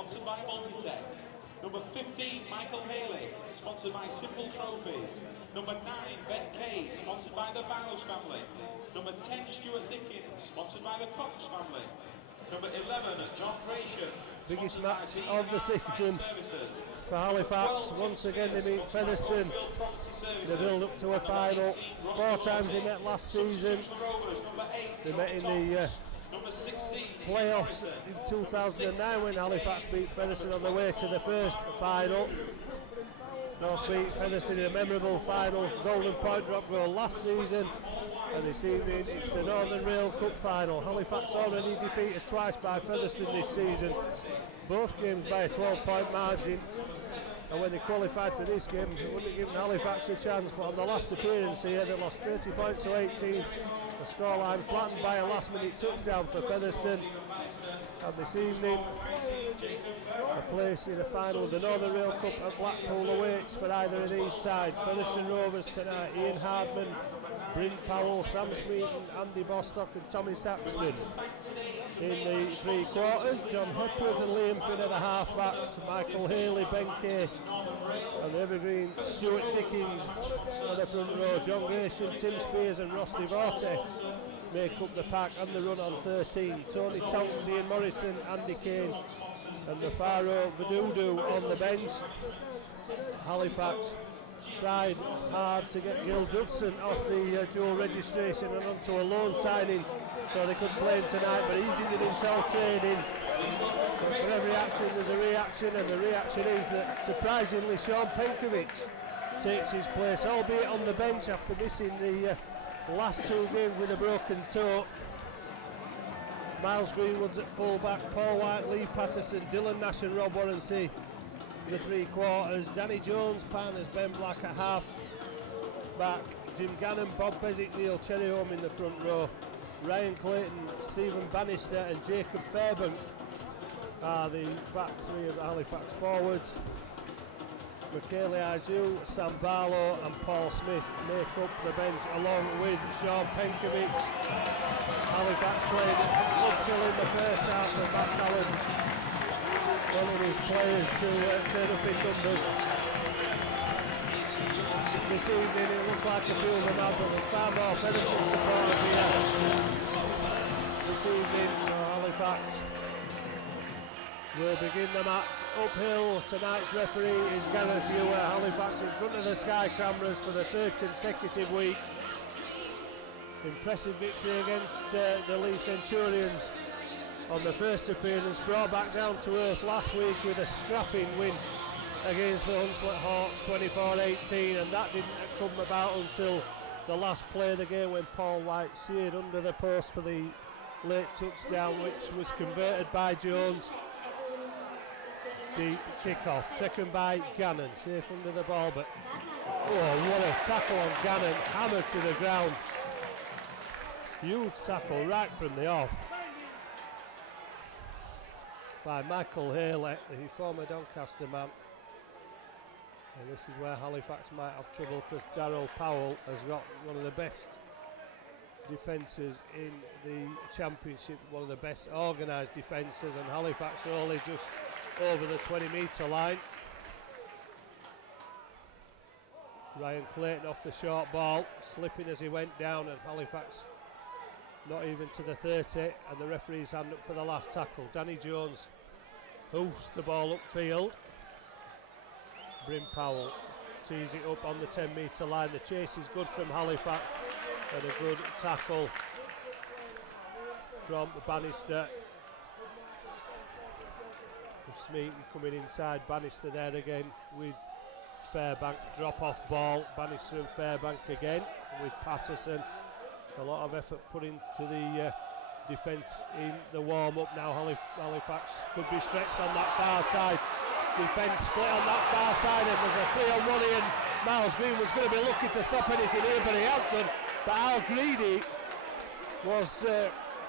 sponsored by Multitech. Number 15, Michael Haley, sponsored by Simple Trophies. Number 9, Ben Kay, sponsored by the Bowes family. Number 10, Stuart Dickens, sponsored by the Cox family. Number 11, John Creation. Biggest match of the season for Halifax. Once again they meet Featherstone. They build up to a final. 4 times they met last season. They met in the playoffs in 2009 when Halifax beat Featherstone on the way to the first final. North beat Featherstone in a memorable final, golden point drop goal last season. And this evening it's the Northern Rail Cup final. Halifax already defeated twice by Featherstone this season, both games by a 12-point margin. And when they qualified for this game, they wouldn't have given Halifax a chance, but on the last appearance here they lost 30 points to 18. The scoreline flattened by a last-minute touchdown for Featherstone. And this evening, a place in the final of the Northern Rail Cup at Blackpool awaits for either of these sides. Featherstone Rovers tonight, Ian Hardman, Bryn Powell, Sam Smeaton, Andy Bostock and Tommy Saxton. In the 3 quarters, John Hepworth and Liam Finn are the half-backs, Michael Haley, Ben Kay and the evergreen Stuart Dickens on the front row. John Grayson, Tim Spears and Ross Devorte make up the pack and the run on 13. Tony Tonks, Ian Morrison, Andy Kane and Nafaro Vadudu on the bench. Halifax tried hard to get Gil Judson off the dual registration and onto a loan signing so they could play him tonight, but he's injured himself training. But for every action there's a reaction, and the reaction is that surprisingly Sean Penkovic takes his place, albeit on the bench after missing the last 2 games with a broken toe. Miles Greenwood's at fullback, Paul White, Lee Patterson, Dylan Nash and Rob Warrensey the 3 quarters. Danny Jones, Partners, Ben Black at half back, Jim Gannon, Bob Bezic, Neil Cherryholm in the front row. Ryan Clayton, Stephen Bannister and Jacob Fairbank are the back 3 of Halifax forwards. Michaeli Azu, Sam Barlow and Paul Smith make up the bench along with Sean Penkovic. Halifax played uphill in the first half of Matt Allen, one of his players to turn up in numbers. This evening it looks like a field of mad, but there's far more Featherstone supporters here this evening, so Halifax will begin the match uphill. Tonight's referee is Gareth Ewer. Halifax in front of the Sky cameras for the 3rd consecutive week. Impressive victory against the Lee Centurions on the first appearance, brought back down to earth last week with a scrapping win against the Hunslet Hawks 24-18, and that didn't come about until the last play of the game when Paul White seared under the post for the late touchdown, which was converted by Jones. Deep kick-off taken by Gannon, safe under the ball, but oh, what a tackle on Gannon, hammered to the ground. Huge tackle right from the off by Michael Haley, the former Doncaster man. And this is where Halifax might have trouble, because Darryl Powell has got one of the best defences in the championship, one of the best organised defences, and Halifax are only just over the 20-metre line. Ryan Clayton off the short ball, slipping as he went down, and Halifax not even to the 30, and the referee's hand up for the last tackle. Danny Jones hoofs the ball upfield. Bryn Powell tees it up on the 10-metre line. The chase is good from Halifax, and a good tackle from Bannister. Smeaton coming inside, Bannister there again with Fairbank, drop off ball, Bannister and Fairbank again with Patterson. A lot of effort put into the defence in the warm-up now. Halifax could be stretched on that far side. Defence split on that far side, and there's a 3-on-1 here, and Miles Greenwood's going to be looking to stop anything here, but he has done. But how greedy was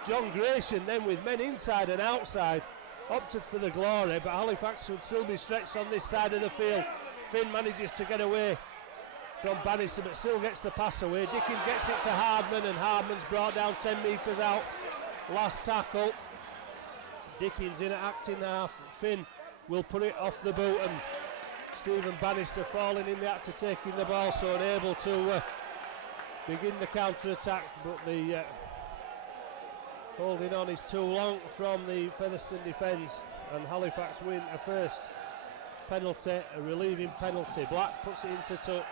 John Grayson then, with men inside and outside, opted for the glory, but Halifax should still be stretched on this side of the field. Finn manages to get away from Bannister, but still gets the pass away. Dickens gets it to Hardman, and Hardman's brought down 10 metres out. Last tackle. Dickens in at acting half. Finn will put it off the boot, and Stephen Bannister falling in the act of taking the ball, so unable to begin the counter-attack, but the holding on is too long from the Featherstone defence, and Halifax win a first penalty, a relieving penalty. Black puts it into touch,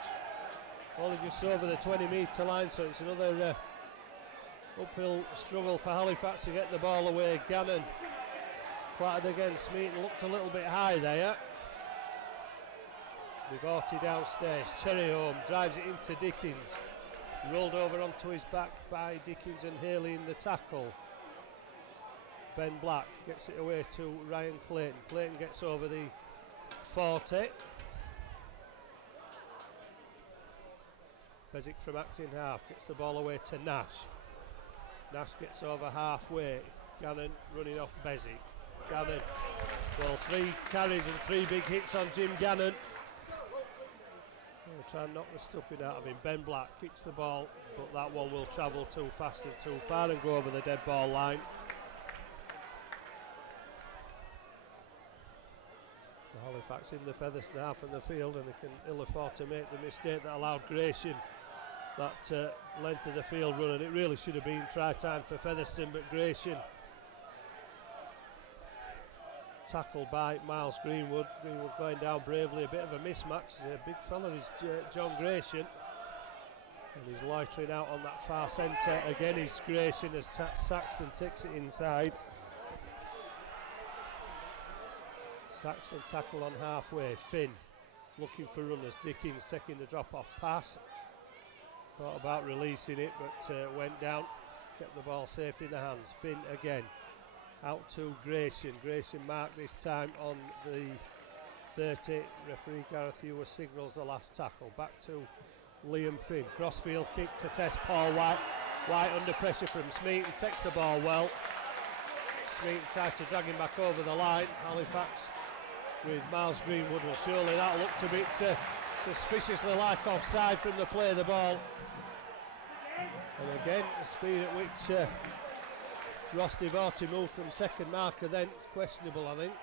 only just over the 20-metre line, so it's another uphill struggle for Halifax to get the ball away. Gannon clattered against Smeaton, looked a little bit high there. Vivorti downstairs, Cherryholm drives it into Dickens, rolled over onto his back by Dickens and Haley in the tackle. Ben Black gets it away to Ryan Clayton. Clayton gets over the 40. Bezic from acting half gets the ball away to Nash. Nash gets over halfway. Gannon running off Bezic. Gannon, well, 3 carries and 3 big hits on Jim Gannon. They'll try and knock the stuffing out of him. Ben Black kicks the ball, but that one will travel too fast and too far and go over the dead ball line. Halifax in the Featherstone half of the field, and they can ill afford to make the mistake that allowed Gratian that length of the field run, and it really should have been try time for Featherstone, but Gratian tackled by Miles Greenwood. Greenwood going down bravely, a bit of a mismatch. He's a big fella, is John Gratian, and he's loitering out on that far centre. Again is Gratian as Saxton takes it inside. Saxton tackle on halfway. Finn looking for runners. Dickens taking the drop-off pass. Thought about releasing it, but went down. Kept the ball safe in the hands. Finn again. Out to Gratian. Gratian marked this time on the 30. Referee Gareth Ewer signals the last tackle. Back to Liam Finn. Crossfield kick to test Paul White. White under pressure from Smeaton. Takes the ball well. Smeaton tries to drag him back over the line. Halifax with Miles Greenwood. Well, surely that looked a bit suspiciously like offside from the play of the ball. And again, the speed at which Ross Divorti moved from second marker then questionable, I think.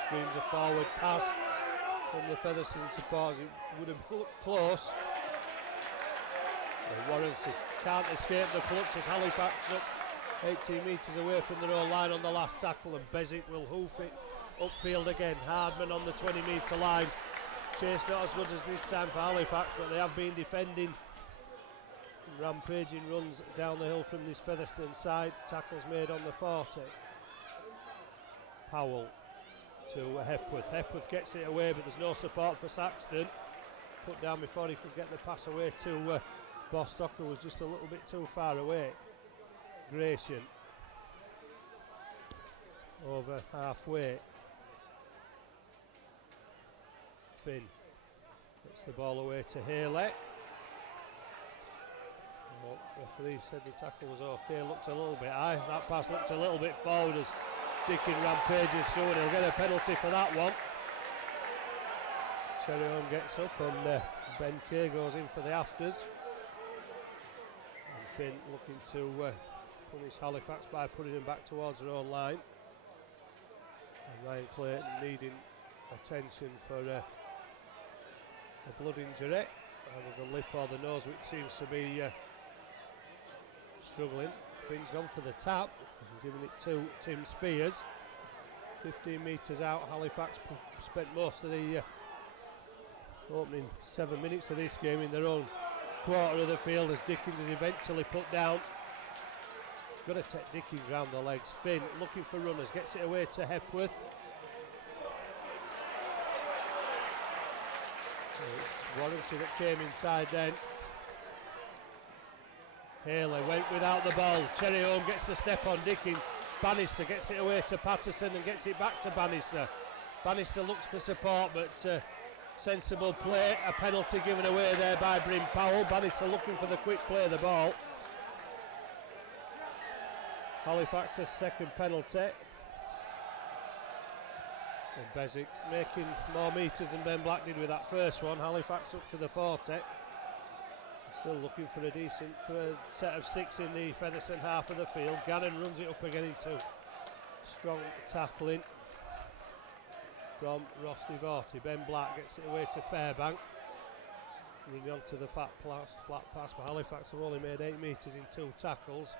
Screams a forward pass from the Featherstone supporters. It would have looked close. Warrants it. Can't escape the clutch as Halifax up 18 metres away from their own line on the last tackle, and Bezic will hoof it upfield again. Hardman on the 20-metre line. Chase not as good as this time for Halifax, but they have been defending. Rampaging runs down the hill from this Featherstone side. Tackles made on the 40. Powell to Hepworth. Hepworth gets it away, but there's no support for Saxton. Put down before he could get the pass away to Bostock, who was just a little bit too far away. Gratian over halfway. Finn gets the ball away to Haley. Well, referee said the tackle was okay, looked a little bit high. That pass looked a little bit forward as Dickin rampages through, and he'll get a penalty for that one. Cherryholm gets up, and Ben Kay goes in for the afters. And Finn looking to punish Halifax by putting him back towards their own line. And Ryan Clayton needing attention for a blood injury, either the lip or the nose, which seems to be struggling. Finn's gone for the tap, giving it to Tim Spears. 15 metres out. Halifax spent most of the opening 7 minutes of this game in their own quarter of the field, as Dickens is eventually put down. Got to take Dickens round the legs. Finn looking for runners, gets it away to Hepworth. It's Warranty that came inside then. Haley went without the ball. Cherryholm gets the step on Dickens. Bannister gets it away to Patterson and gets it back to Bannister. Bannister looks for support, but sensible play. A penalty given away there by Bryn Powell. Bannister looking for the quick play of the ball. Halifax's second penalty. And Bezic making more metres than Ben Black did with that first one. Halifax up to the 40. Still looking for a decent set of 6 in the Featherstone half of the field. Gannon runs it up again into Strong tackling from Ross Devorty. Ben Black gets it away to Fairbank. Running on to the flat pass, but Halifax have only made 8 metres in 2 tackles.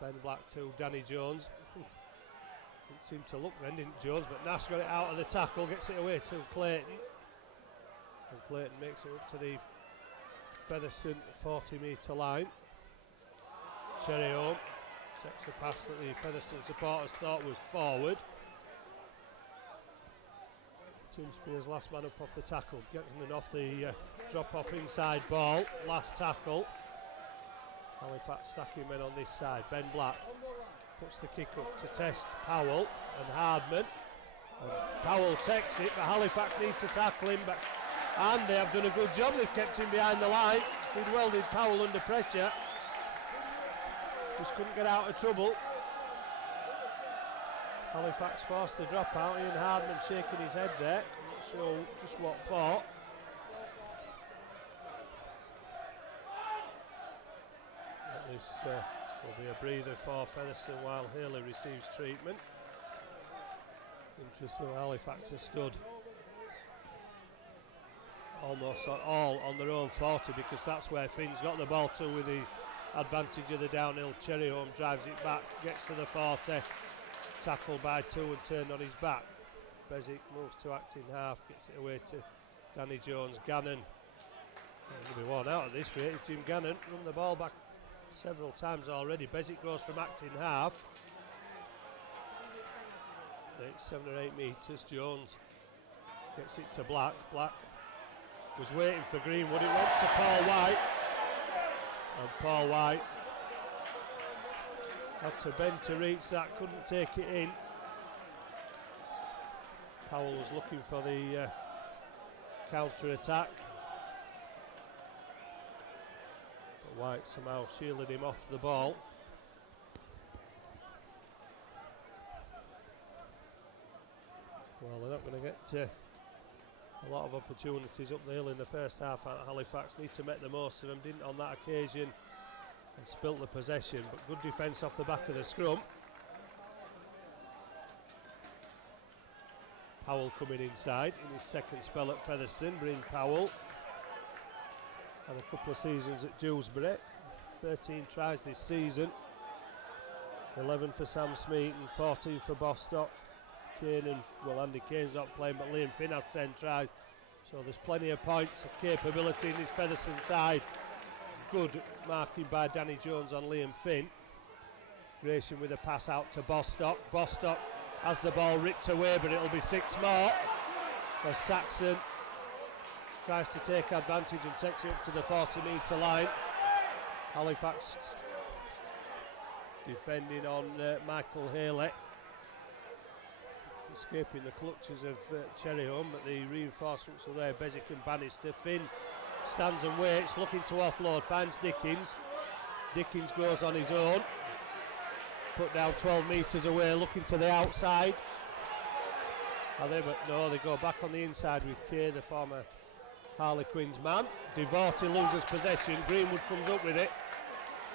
Ben Black to Danny Jones. Didn't seem to look then, didn't Jones, but Nash got it out of the tackle, gets it away to Clayton. And Clayton makes it up to the Featherstone 40 metre line. Cherryholm takes a pass that the Featherstone supporters thought was forward. Tim Spears last man up off the tackle, getting off the drop-off inside ball, last tackle. Halifax stacking men on this side. Ben Black puts the kick up to test Powell and Hardman. And Powell takes it, but Halifax need to tackle him, and they have done a good job. They've kept him behind the line. Did well, did Powell, under pressure. Just couldn't get out of trouble. Halifax forced the drop out. Ian Hardman shaking his head there. Not sure just what for. This will be a breather for Featherstone while Haley receives treatment. Interesting, Halifax has stood almost all on their own 40, because that's where Finn's got the ball to with the advantage of the downhill. Cherryholm drives it back, gets to the 40, tackled by 2 and turned on his back. Bezic moves to acting half, gets it away to Danny Jones. Gannon, he'll be worn out at this rate. It's Jim Gannon, run the ball back several times already. Bezic goes from acting half. It's 7 or 8 metres. Jones gets it to Black. Black was waiting for Greenwood. It went to Paul White. And Paul White had to bend to reach that, couldn't take it in. Powell was looking for the counter-attack. But White somehow shielded him off the ball. Well, they're not going to get a lot of opportunities up the hill in the first half. Halifax need to make the most of them. Didn't on that occasion, and spilt the possession, but good defence off the back of the scrum. Powell coming inside in his second spell at Featherstone. Bryn Powell had a couple of seasons at Dewsbury, 13 tries this season, 11 for Sam Smeaton, 14 for Bostock. Kane, well, Andy Kane's not playing, but Liam Finn has 10 tries, so there's plenty of points of capability in this Featherstone side. Good marking by Danny Jones on Liam Finn. Grayson with a pass out to Bostock. Bostock has the ball ripped away, but it'll be 6 more as Saxon tries to take advantage and takes it up to the 40 metre line. Halifax defending on Michael Haley, escaping the clutches of Cherryholm, but the reinforcements are there. Bezic and Bannister. Finn stands and waits, looking to offload, finds Dickens. Dickens goes on his own, put down 12 metres away, looking to the outside. Are they? But no, they go back on the inside with Kay, the former Harlequins man. Devorty loses possession. Greenwood comes up with it,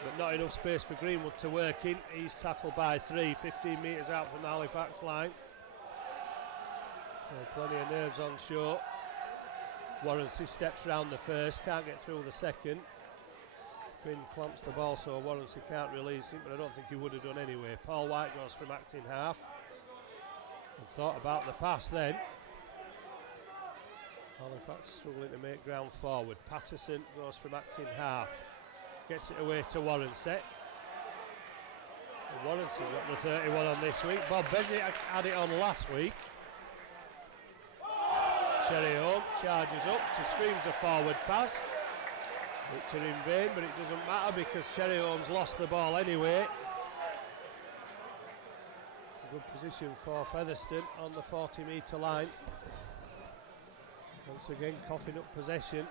but not enough space for Greenwood to work in. He's tackled by 3, 15 metres out from the Halifax line. Plenty of nerves on show. Warrancy steps round the first, can't get through the second. Finn clamps the ball so Warrancy can't release it, but I don't think he would have done anyway. Paul White goes from acting half. And thought about the pass then. Halifax struggling to make ground forward. Patterson goes from acting half. Gets it away to Warrancy. Warrancy's got the 31 on this week. Bob Bezic had it on last week. Cherryholm charges up to screams a forward pass. Victor in vain, but it doesn't matter because Cherryholm's lost the ball anyway. Good position for Featherstone on the 40 metre line. Once again coughing up possession.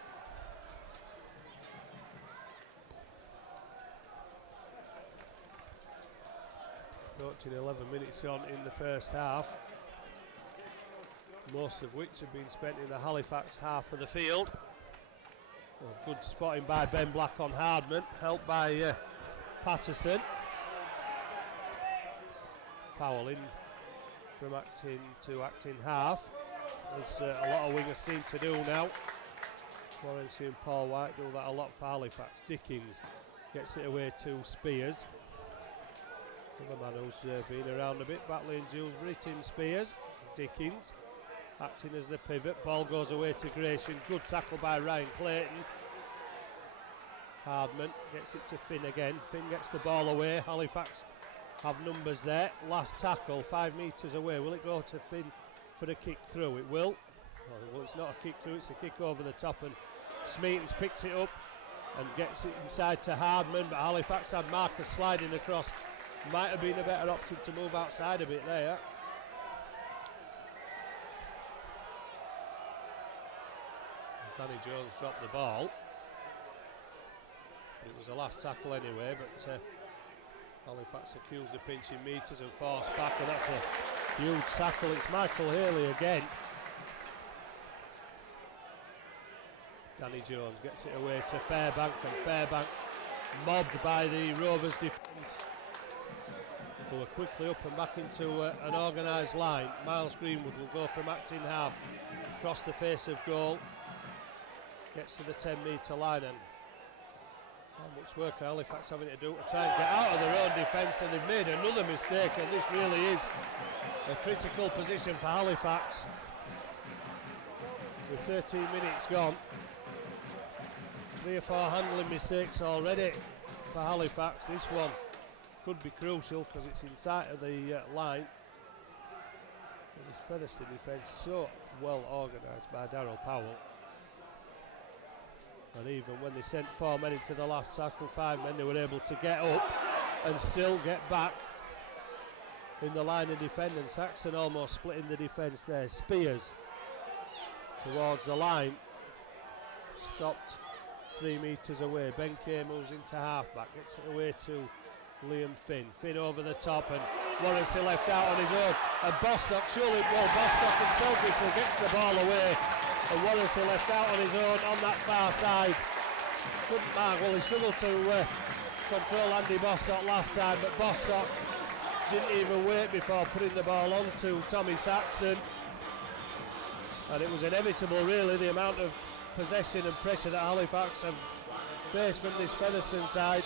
Approaching 11 minutes on in the first half, most of which have been spent in the Halifax half of the field. Well, good spotting by Ben Black on Hardman, helped by Patterson. Powell in from acting to acting half, as a lot of wingers seem to do now. Lawrence and Paul White do that a lot for Halifax. Dickens gets it away to Spears. Another man who's been around a bit, battling Dewsbury, Tim Spears. Dickens acting as the pivot. Ball goes away to Gratian. Good tackle by Ryan Clayton. Hardman gets it to Finn again. Finn gets the ball away. Halifax have numbers there. Last tackle, 5 metres away. Will it go to Finn for the kick through? It will. Well, it's not a kick through, it's a kick over the top, and Smeaton's picked it up and gets it inside to Hardman, but Halifax had Marcus sliding across. Might have been a better option to move outside a bit there. Danny Jones dropped the ball. It was a last tackle anyway, but Halifax accused of pinching metres and forced back, and that's a huge tackle. It's Michael Haley again. Danny Jones gets it away to Fairbank, and Fairbank mobbed by the Rovers defence, who are quickly up and back into an organised line. Miles Greenwood will go from acting half across the face of goal, gets to the 10-metre line, and how much work Halifax having to do to try and get out of their own defence, and they've made another mistake, and this really is a critical position for Halifax with 13 minutes gone. 3 or 4 handling mistakes already for Halifax. This one could be crucial because it's in sight of the line. And this Featherstone defence so well organised by Darryl Powell. And even when they sent 4 men into the last tackle, 5 men, they were able to get up and still get back in the line of defence. And Saxon almost splitting the defence there. Spears towards the line, stopped 3 metres away. Ben Kay moves into half-back, gets it away to Liam Finn. Finn over the top, and Morrissey left out on his own. And Bostock, Bostock unselfishly gets the ball away. And Morrissey left out on his own on that far side. Couldn't mark. Well, he struggled to control Andy Bostock last time, but Bostock didn't even wait before putting the ball on to Tommy Saxton. And it was inevitable, really, the amount of possession and pressure that Halifax have faced from this Featherstone side.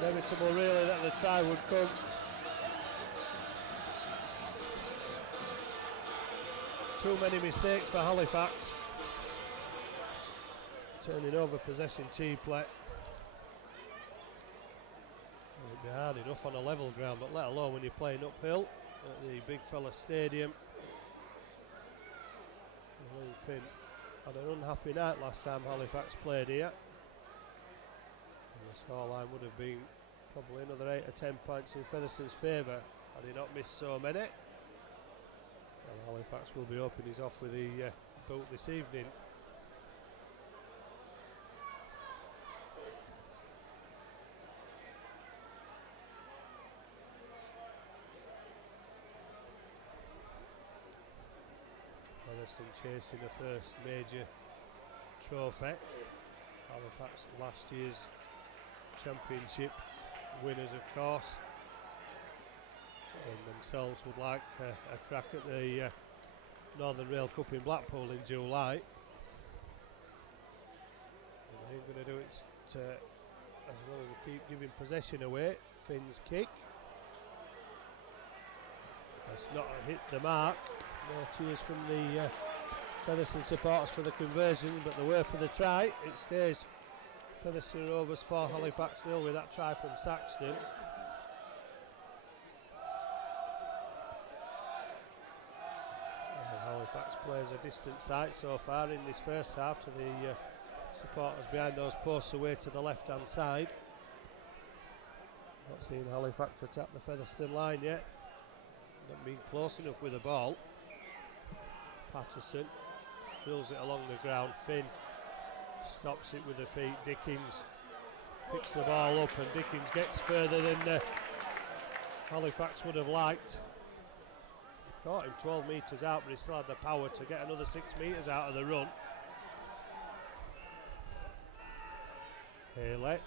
Inevitable, really, that the try would come. Too many mistakes for Halifax. Turning over possession cheaply. It'd be hard enough on a level ground, but let alone when you're playing uphill at the Big Fella Stadium. Liam Finn had an unhappy night last time Halifax played here. And the scoreline would have been probably another 8 or 10 points in Featherstone's favour had he not missed so many. And Halifax will be hoping he's off with the boot this evening. Featherstone chasing the first major trophy. Halifax last year's championship winners, of course, and themselves would like a crack at the Northern Rail Cup in Blackpool in July. And they're going to do it as long as they keep giving possession away. Finn's kick. That's not hit the mark. No cheers from the Featherstone supporters for the conversion, but the way for the try. It stays Featherstone Rovers 4, Halifax 0 with that try from Saxton. And Halifax plays a distant sight so far in this first half to the supporters behind those posts away to the left hand side. Not seen Halifax attack the Featherstone line yet. Not been close enough with the ball. Patterson drills it along the ground. Finn stops it with the feet. Dickens picks the ball up, and Dickens gets further than Halifax would have liked. Caught him 12 metres out, but he still had the power to get another 6 metres out of the run. Haley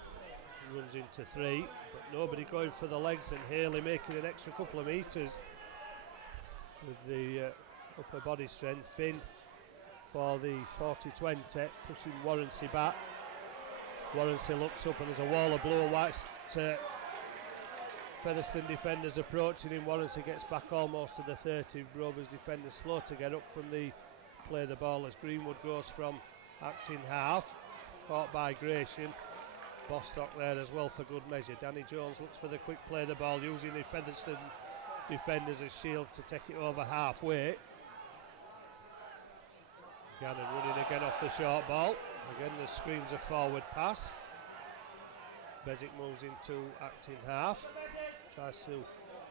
runs into 3, but nobody going for the legs, and Haley making an extra couple of metres with the upper body strength. Finn for the 40-20, pushing Warrancy back. Warrancy looks up and there's a wall of blue and white. Featherstone defenders approaching him. Warrancy gets back almost to the 30. Rovers defenders slow to get up from the play the ball as Greenwood goes from acting half. Caught by Gratian. Bostock there as well for good measure. Danny Jones looks for the quick play the ball, using the Featherstone defenders as shield to take it over halfway. Gannon running again off the short ball. Again the screams a forward pass. Bezic moves into acting half. Tries to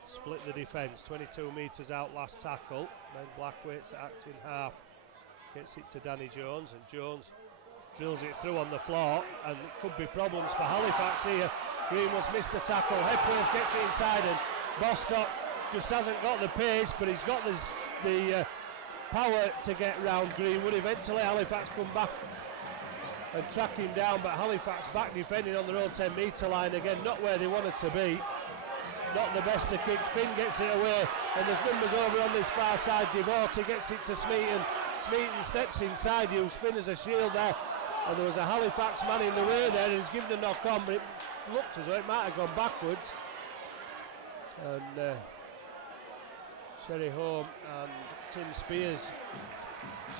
split the defence. 22 metres out last tackle. Then Black waits at acting half. Gets it to Danny Jones, and Jones drills it through on the floor, and it could be problems for Halifax here. Greenwood's missed the tackle. Hepworth gets it inside, and Bostock just hasn't got the pace, but he's got the power to get round Greenwood. Eventually Halifax come back and track him down, but Halifax back defending on their own 10 metre line again, not where they wanted to be. Not the best of kicks. Finn gets it away, and there's numbers over on this far side. Devorty gets it to Smeaton. Smeaton steps inside, used Finn as a shield there, and there was a Halifax man in the way there, and he's given a knock on, but it looked as though it might have gone backwards. And Sherry Home and Tim Spears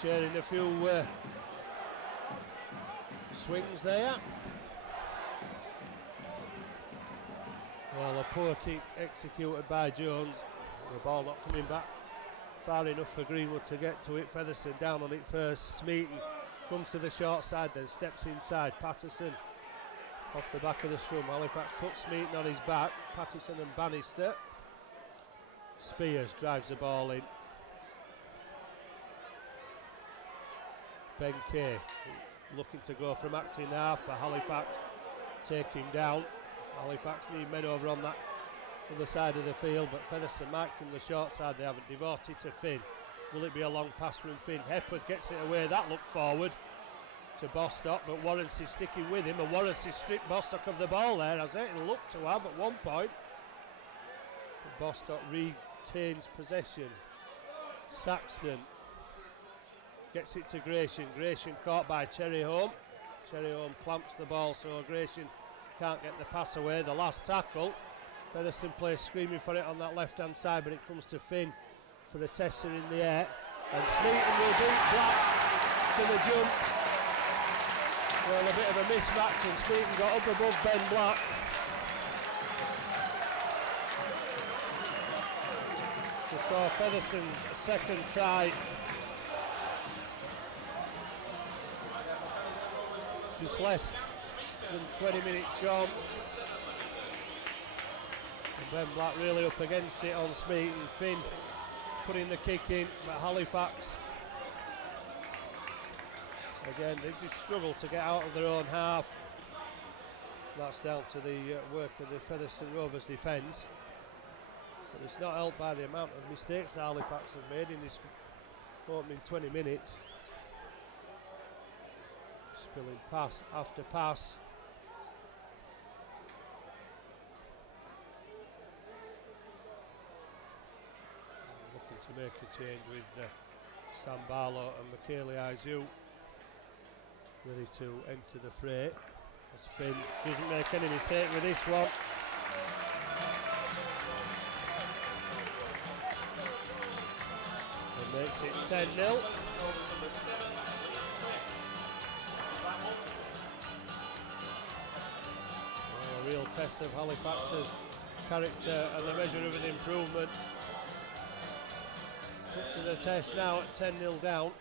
sharing a few swings there. Well, a poor kick executed by Jones. The ball not coming back far enough for Greenwood to get to it. Featherstone down on it first. Smeaton comes to the short side, then steps inside. Patterson off the back of the scrum. Halifax puts Smeaton on his back. Patterson and Bannister. Spears drives the ball in. Ben Kay looking to go from acting half, but Halifax take him down. Halifax need men over on that other side of the field, but Featherstone might come the short side. They haven't. Devorty to Finn. Will it be a long pass from Finn? Hepworth gets it away. That looked forward to Bostock, but Warrancy sticking with him, and Warrancy stripped Bostock of the ball there, as it looked to have at one point. But Bostock retains possession. Saxton gets it to Gratian. Gratian caught by Cherry Home. Cherry Home clamps the ball, so Gratian can't get the pass away. The last tackle. Featherstone plays screaming for it on that left hand side, but it comes to Finn for the tester in the air, and Smeaton will beat Black to the jump. Well, a bit of a mismatch, and Smeaton got up above Ben Black. To score Featherstone's second try. Just less than 20 minutes gone. And Ben Black really up against it on Smeaton. Finn putting the kick in, but Halifax again, they just struggle to get out of their own half. That's down to the work of the Featherstone Rovers defence, but it's not helped by the amount of mistakes that Halifax have made in this opening 20 minutes. Spilling pass after pass. Looking to make a change with Sam Barlow and Michaeli Izu ready to enter the fray, as Finn doesn't make any mistake with this one. And makes it 10-0. A real test of Halifax's character and the measure of an improvement. Put to the test now at 10-0 down.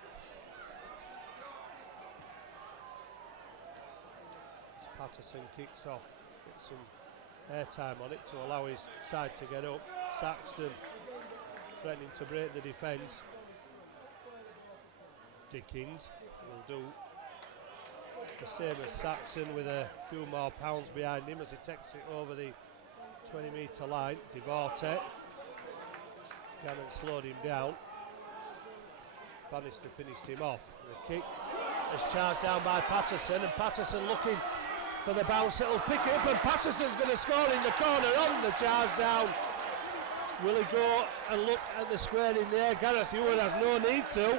As Patterson kicks off, gets some airtime on it to allow his side to get up. Saxton threatening to break the defence. Dickens will do the same as Saxon with a few more pounds behind him as he takes it over the 20 metre line. Devorty. Gannon slowed him down. Bannister finished him off. The kick is charged down by Patterson, and Patterson looking for the bounce, it'll pick it up, and Patterson's going to score in the corner on the charge down. Will he go and look at the square in the air? Gareth Ewan has no need to.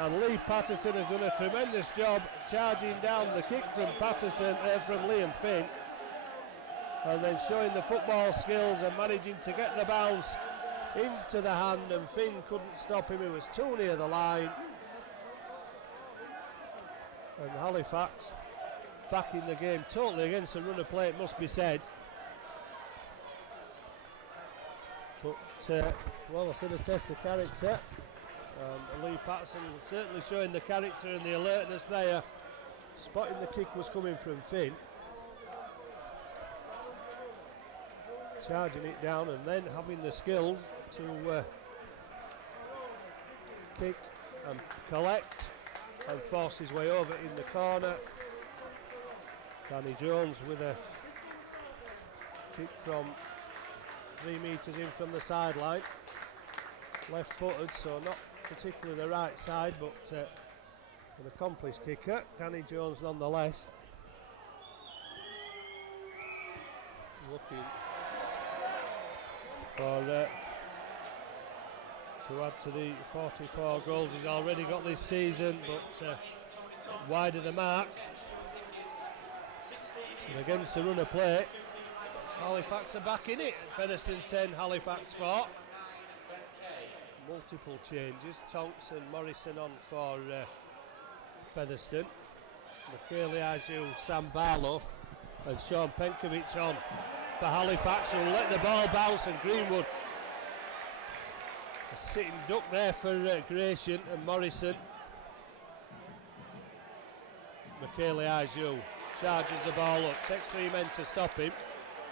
And Lee Patterson has done a tremendous job charging down the kick from from Liam Finn, and then showing the football skills and managing to get the bounce into the hand, and Finn couldn't stop him. He was too near the line. And Halifax back in the game, totally against the run of play, it must be said. But, well, I said a test of character. Lee Patterson certainly showing the character and the alertness there. Spotting the kick was coming from Finn. Charging it down and then having the skills to kick and collect and force his way over in the corner. Danny Jones with a kick from 3 metres in from the sideline. Left footed, so not particularly the right side, but an accomplished kicker. Danny Jones nonetheless. Looking for to add to the 44 goals he's already got this season, but wide of the mark. And against the run of play, Halifax are back in it. Featherstone 10, Halifax 4. Multiple changes. Tonks and Morrison on for Featherstone. Michaeli Azu, Sam Barlow and Sean Penkovic on for Halifax, who will let the ball bounce, and Greenwood a sitting duck there for Gratian and Morrison. Michaeli Azu charges the ball up, takes 3 men to stop him.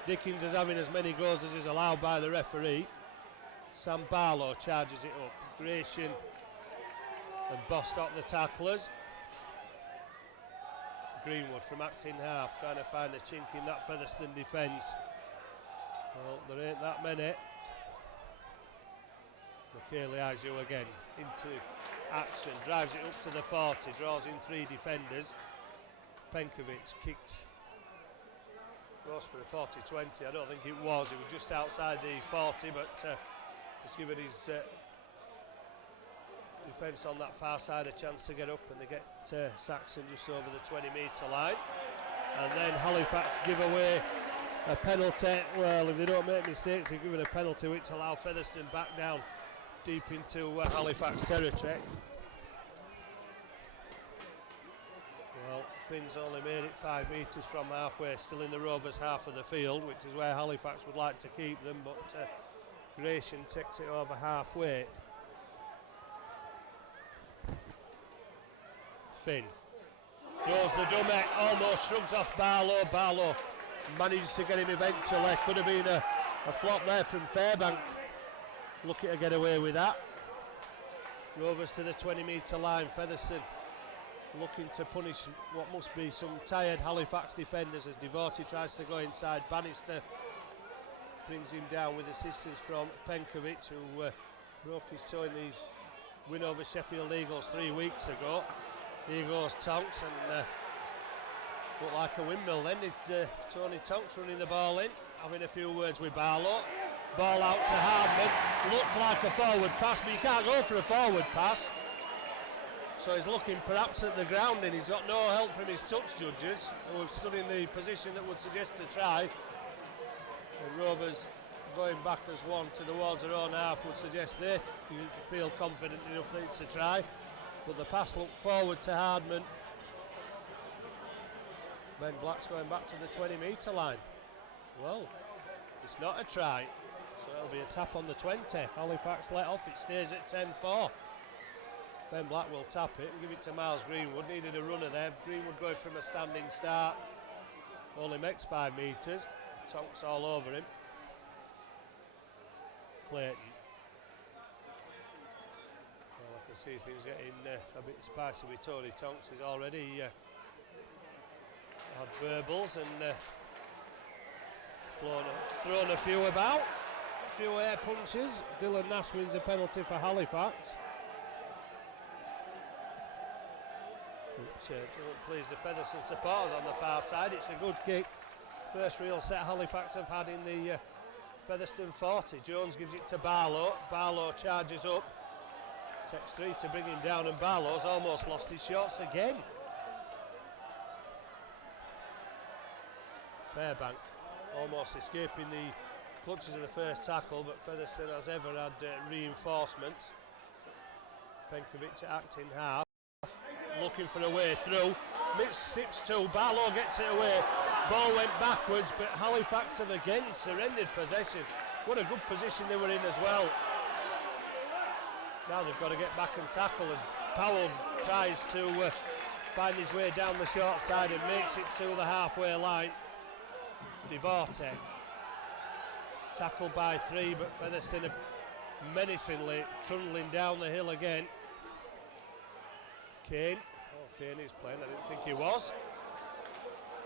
Dickens is having as many goals as is allowed by the referee. Sam Barlow charges it up. Gratian and Bostock the tacklers. Greenwood from acting half trying to find a chink in that Featherstone defence. Well, there ain't that many. Michaeli Azu again into action, drives it up to the 40, draws in 3 defenders. Penkovic kicked, goes for a 40-20. I don't think it was just outside the 40, but he's given his defence on that far side a chance to get up, and they get Saxon just over the 20-metre line. And then Halifax give away a penalty. Well, if they don't make mistakes, they're given a penalty which allow Featherstone back down deep into Halifax territory. Well, Finn's only made it 5 metres from halfway, still in the Rovers' half of the field, which is where Halifax would like to keep them, but Gratian takes it over halfway. Finn throws the dummy, almost shrugs off Barlow. Barlow manages to get him eventually. Could have been a flop there from Fairbank. Looking to get away with that. Rovers to the 20-metre line. Featherstone looking to punish what must be some tired Halifax defenders as Devote tries to go inside. Bannister brings him down with assistance from Penkovic, who broke his toe in the win over Sheffield Eagles 3 weeks ago. Here goes Tonks, and looked like a windmill then. Tony Tonks running the ball in, having a few words with Barlow. Ball out to Hardman, looked like a forward pass, but you can't go for a forward pass. So he's looking perhaps at the ground, and he's got no help from his touch judges, who have stood in the position that would suggest a try. The Rovers going back as one towards their own half would suggest they feel confident enough that it's a try. But the pass looked forward to Hardman. Ben Black's going back to the 20-metre line. Well, it's not a try, so it'll be a tap on the 20. Halifax let off, it stays at 10-4. Ben Black will tap it and give it to Miles Greenwood. Needed a runner there. Greenwood going from a standing start. Only makes 5 metres. Tonks all over him. Clayton. Well, I can see things getting a bit spicy with Tony Tonks. He's already had verbals and thrown a few about. A few air punches. Dylan Nash wins a penalty for Halifax. doesn't please the Featherstone supporters on the far side. It's a good kick. First real set Halifax have had in the Featherstone 40. Jones gives it to Barlow. Barlow charges up. Takes 3 to bring him down, and Barlow's almost lost his shots again. Fairbank almost escaping the clutches of the first tackle, but Featherstone as ever had reinforcements. Penkovic acting half, looking for a way through. Mitch sips 2, Barlow gets it away. Ball went backwards, but Halifax have again surrendered possession. What a good position they were in as well. Now they've got to get back and tackle as Powell tries to find his way down the short side and makes it to the halfway line. Devorte tackled by 3, but Featherstone are menacingly trundling down the hill again. Kane, Kane is playing, I didn't think he was.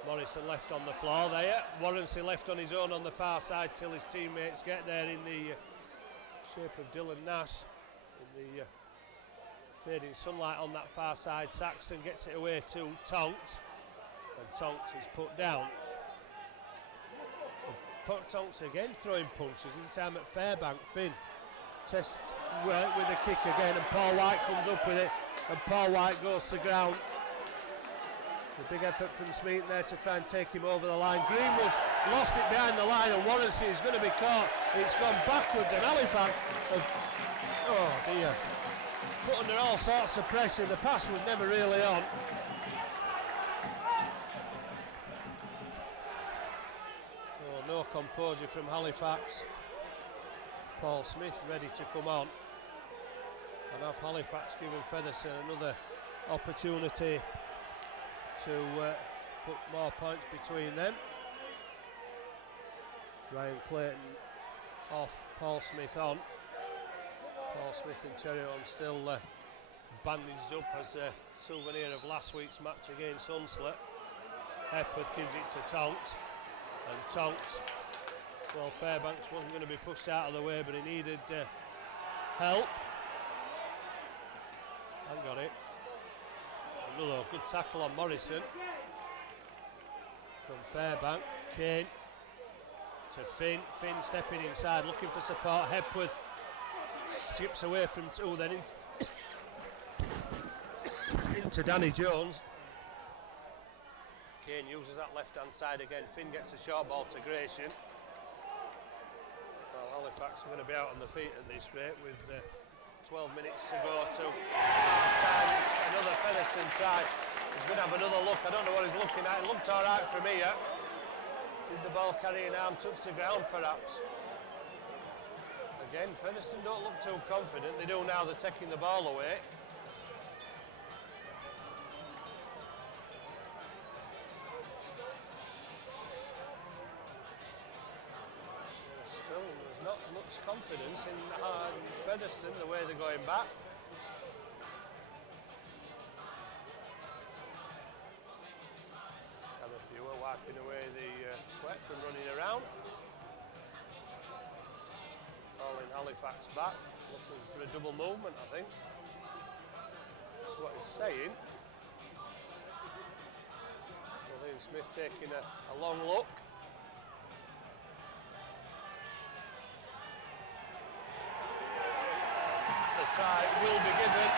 Morrison left on the floor there. Warrency left on his own on the far side till his teammates get there in the shape of Dylan Nash. In the fading sunlight on that far side, Saxon gets it away to Tonks, and Tonks is put down. Tonks again throwing punches, this time at Fairbank. Finn tests with a kick again, and Paul White comes up with it, and Paul White goes to ground. A big effort from Smeaton there to try and take him over the line. Greenwood lost it behind the line, and Warrency is going to be caught. It's gone backwards, and Halifax oh dear, put under all sorts of pressure. The pass was never really on. Oh, no composure from Halifax. Paul Smith ready to come on, and have Halifax given Featherstone another opportunity to put more points between them. Ryan Clayton off, Paul Smith on. Paul Smith and Cherryholm still bandaged up as a souvenir of last week's match against Hunslet. Hepworth gives it to Tonks, and Tonks, well, Fairbanks wasn't going to be pushed out of the way, but he needed help and got it. Another good tackle on Morrison from Fairbank. Kane to Finn. Finn stepping inside, looking for support. Hepworth skips away from 2, then into Danny Jones. Kane uses that left-hand side again. Finn gets a short ball to Gratian. Well, Halifax are going to be out on the feet at this rate with 12 minutes to go to half-time. Another Featherstone try. He's going to have another look. I don't know what he's looking at. It looked all right from here. Did the ball carrying arm touch the ground, perhaps? Again, Featherstone don't look too confident. They do now. They're taking the ball away. Still, there's not much confidence in Featherstone, the way they're going back. You were wiping away the sweat from running around. Calling Halifax back, looking for a double movement, I think. That's what he's saying. William Smith taking a long look. The try will be given.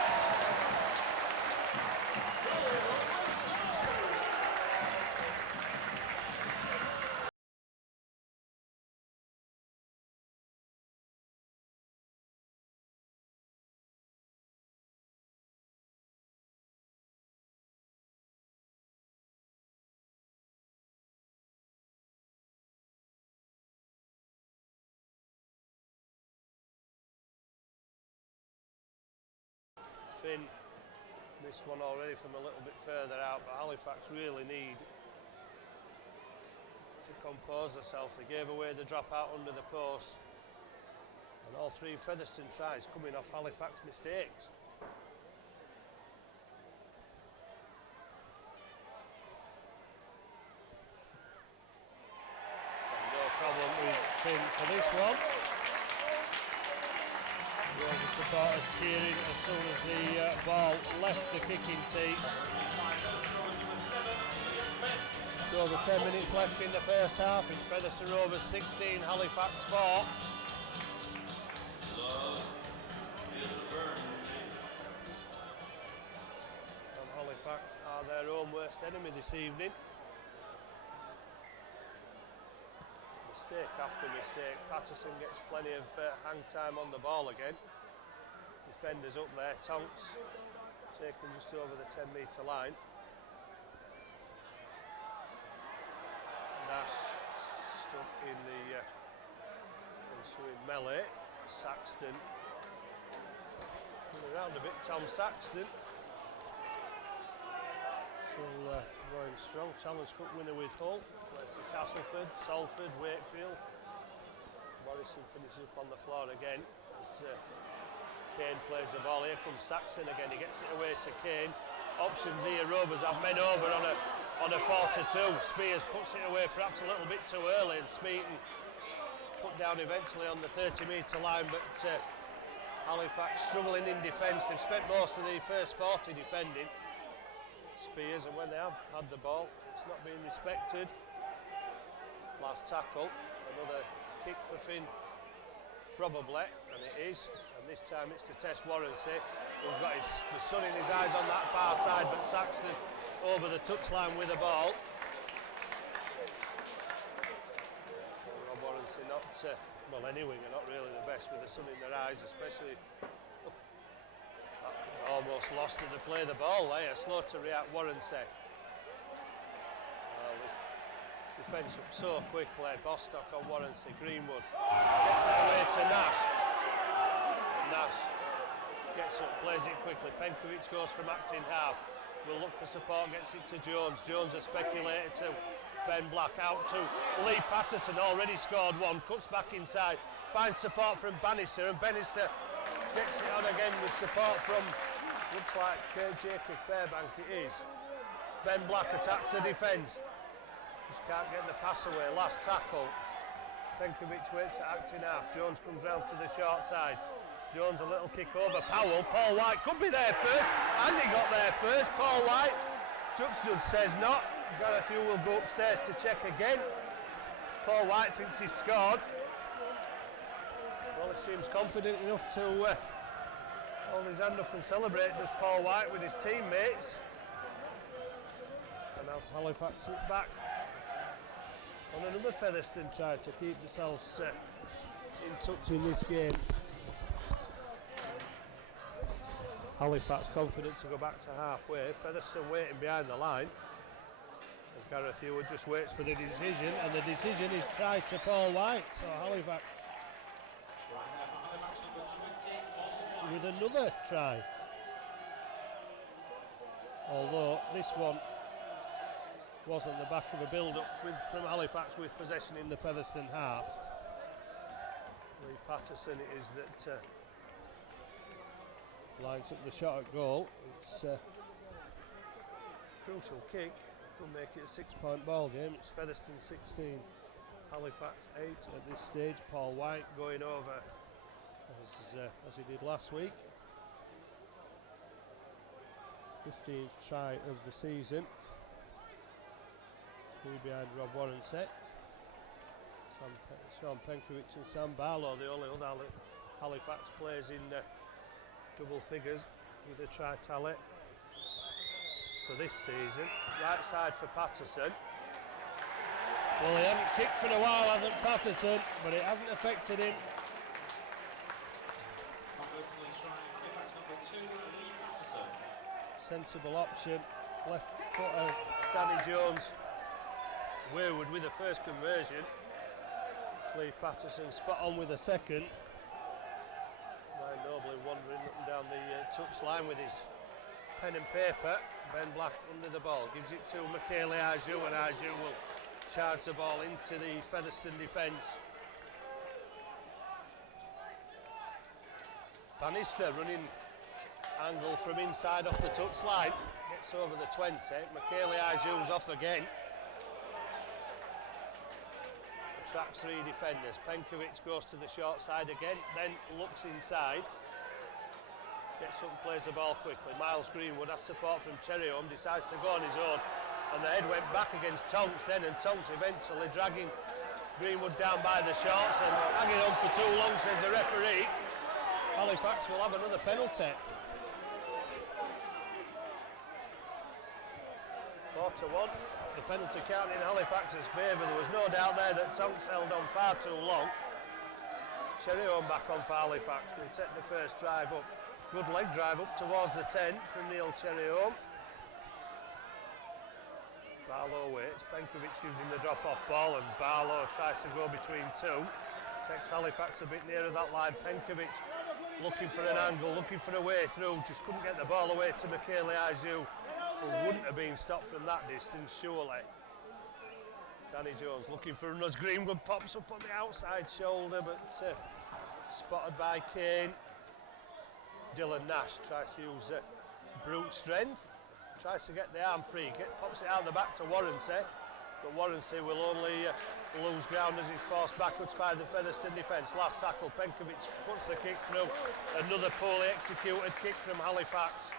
Finn missed one already from a little bit further out, but Halifax really need to compose themselves. They gave away the dropout under the post, and all 3 Featherstone tries coming off Halifax mistakes. And no problem with Finn for this one. The supporters cheering as soon as the ball left the kicking tee. So the 10 minutes left in the first half. It's Featherstone Rovers 16, Halifax 4. And Halifax are their own worst enemy this evening. Mistake after mistake. Patterson gets plenty of hang time on the ball again. Defenders up there. Tonks taken just over the 10 metre line. Nash stuck in the ensuing melee. Saxton coming around a bit. Tom Saxton. So going strong. Challenge Cup winner with Hull. Plays for Castleford, Salford, Wakefield. Morrison finishes up on the floor again. As Kane plays the ball. Here comes Saxon again. He gets it away to Kane. Options here. Rovers have men over on a 4-2. Spears puts it away perhaps a little bit too early, and Smeaton put down eventually on the 30 metre line, but Halifax struggling in defence. They've spent most of the first 40 defending. Spears, and when they have had the ball, it's not being respected. Last tackle, another kick for Finn, probably, and it is. And this time it's to test Warrensy, who's got the sun in his eyes on that far side, but Saxton over the touchline with the ball. Rob Warrensy not, well, any winger not really the best with the sun in their eyes, especially almost lost to the play the ball there. Slow to react Warrensy. Well, this defence up so quickly. Bostock on Warrensy. Greenwood gets it away to Nash. And Nash gets up, plays it quickly. Penkovic goes from acting half. Will look for support, gets it to Jones. Jones a speculator to Ben Black, out to Lee Patterson, already scored one, cuts back inside, finds support from Bannister, and Bannister gets it on again with support from, looks like Jacob Fairbank it is. Ben Black attacks the defence, just can't get the pass away. Last tackle, Penkovic waits at acting half. Jones comes round to the short side. Jones a little kick over Powell. Paul White could be there first. Has he got there first? Paul White. Touchdown says not. Gareth Hugh will go upstairs to check again. Paul White thinks he's scored. Well, he seems confident enough to hold his hand up and celebrate, does Paul White with his teammates. And have Halifax look back on another Featherstone try to keep themselves in touch in this game. Halifax confident to go back to halfway. Featherstone waiting behind the line. And Gareth Heward just waits for the decision, and the decision is try to Paul White. So Halifax with another try. Although this one was on the back of a build-up from Halifax with possession in the Featherstone half. Lee Patterson it is that lines up the shot at goal. It's a crucial kick. Could make it a 6-point ball game. It's Featherstone 16, Halifax 8 at this stage. Paul White going over as he did last week. 15th try of the season. 3 behind Rob Warrensy. Sean Penkovic and Sam Barlow, the only other Halifax players in double figures with a try tally for this season. Right side for Patterson. Well, he hasn't kicked for a while, hasn't Patterson, but it hasn't affected him. Sensible option. Left footer Danny Jones. Wayward with the first conversion. Lee Patterson spot on with a second. Ryan Noble wandering up and down the touchline with his pen and paper. Ben Black under the ball, gives it to Michaele Ajou, and Ajou will charge the ball into the Featherstone defence. Bannister running angle from inside off the touchline, gets over the 20. Michaele Ajou's off again. Attracts 3 defenders. Penkovic goes to the short side again, then looks inside. Gets up and plays the ball quickly. Miles Greenwood has support from Cherryholm, decides to go on his own, and the head went back against Tonks then, and Tonks eventually dragging Greenwood down by the shorts and hanging on for too long, says the referee. Halifax will have another penalty. 4-1. The penalty count in Halifax's favour. There was no doubt there that Tonks held on far too long. Cherryholm back on for Halifax. We'll take the first drive up. Good leg drive up towards the 10 from Neil Cherryholm. Barlow waits. Penkovic gives him the drop-off ball, and Barlow tries to go between two. Takes Halifax a bit nearer that line. Penkovic looking for an angle, looking for a way through. Just couldn't get the ball away to Michaeli Aizeu, who wouldn't have been stopped from that distance, surely. Danny Jones looking for runners. Greenwood pops up on the outside shoulder, but spotted by Kane. Dylan Nash tries to use brute strength, tries to get the arm free, pops it out the back to Warrensey, but Warrensey will only lose ground as he's forced backwards by the Featherstone defence. Last tackle, Penkovic puts the kick through. Another poorly executed kick from Halifax.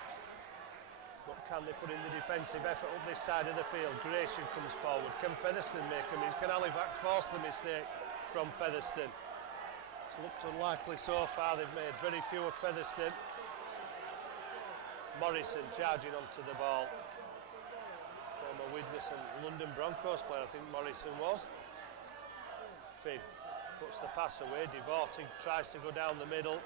But can they put in the defensive effort up this side of the field? Gratian comes forward. Can Featherstone make a mistake? Can Halifax force the mistake from Featherstone? It's looked unlikely so far. They've made very few of Featherstone. Morrison charging onto the ball. Former Widnes and London Broncos player, I think Morrison was. Finn puts the pass away. Devorting tries to go down the middle.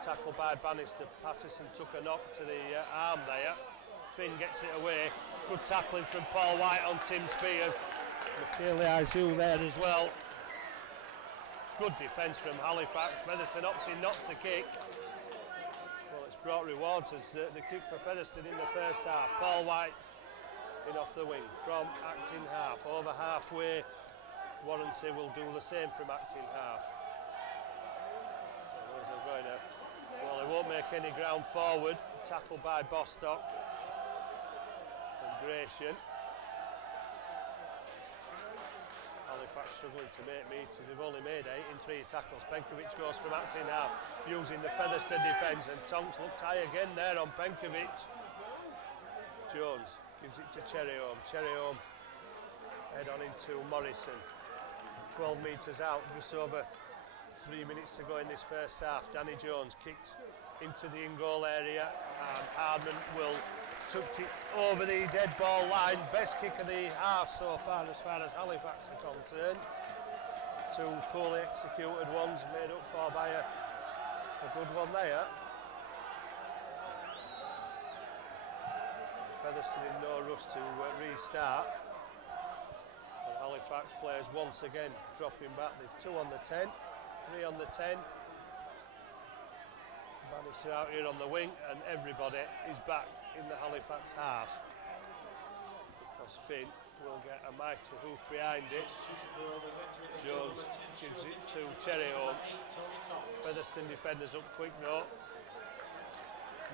Tackled by Bannister. Patterson took a knock to the arm there. Finn gets it away. Good tackling from Paul White on Tim Spears. Michaeli Aizeu there as well. Good defence from Halifax. Featherstone opting not to kick. Well, it's brought rewards as the kick for Featherstone in the first half. Paul White in off the wing from acting half. Over halfway, Warrensey will do the same from acting half. Well, they won't make any ground forward. Tackled by Bostock and Gratian. Halifax struggling to make meters. They've only made 8 in 3 tackles. Penkovic goes from acting half using the Featherstone defence, and Tonks looked high again there on Penkovic. Jones gives it to Cherryholm. Cherryholm head on into Morrison. 12 metres out, just over 3 minutes to go in this first half. Danny Jones kicks into the in-goal area, and Hardman will touch it over the dead ball line. Best kick of the half so far as Halifax are concerned. 2 poorly executed ones made up for by a good one there. Featherstone in no rush to restart. And Halifax players once again dropping back. They've 2 on the 10, 3 on the 10. Bannister out here on the wing, and everybody is back in the Halifax half. As Finn will get a mighty hoof behind it. Jones gives it to Cherryholm. Featherstone defenders up quick though.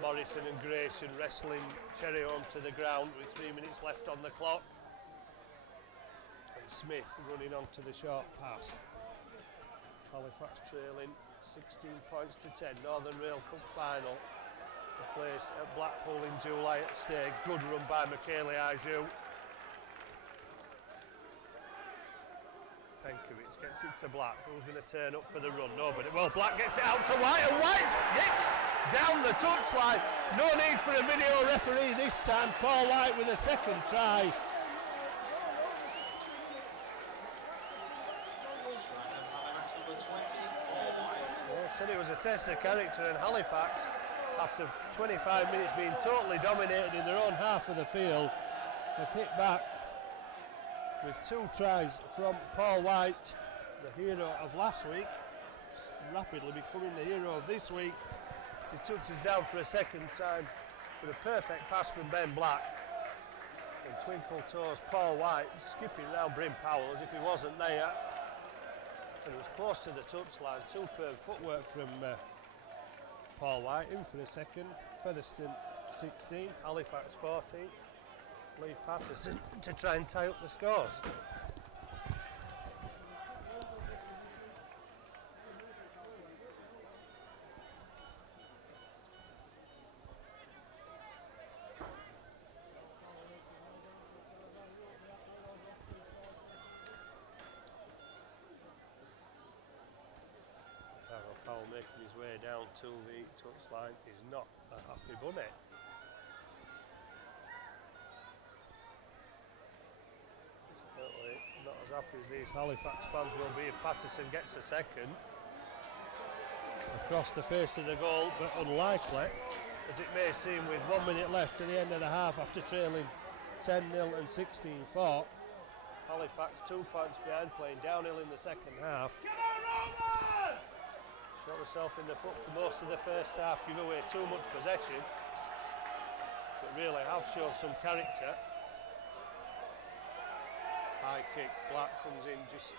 Morrison and Grayson wrestling Cherryholm to the ground with 3 minutes left on the clock. And Smith running onto the short pass. Halifax trailing 16 points to 10. Northern Rail Cup final. The place at Blackpool in July at stake. Good run by Michaeli Aizeu. Penkovic gets it to Black. Who's going to turn up for the run? Nobody. Well, Black gets it out to White, and White's nipped down the touchline. No need for a video referee this time. Paul White with a second try. Said it was a test of character, and Halifax, after 25 minutes being totally dominated in their own half of the field, have hit back with 2 tries from Paul White, the hero of last week, rapidly becoming the hero of this week. He touches down for a second time with a perfect pass from Ben Black. And twinkle toes Paul White skipping round Bryn Powell as if he wasn't there. And it was close to the touchline. Superb footwork from Paul White. In for a second. Featherstone 16, Halifax 14. Lee Patterson to try and tie up the scores. making his way down to the touchline is not a happy bunny. Certainly not as happy as these Halifax fans will be if Patterson gets a second. Across the face of the goal, but unlikely, as it may seem, with 1 minute left to the end of the half after trailing 10-0 and 16-4. Halifax 2 points behind, playing downhill in the second half. Shot herself in the foot for most of the first half, give away too much possession, but really have shown some character. High kick, Black comes in just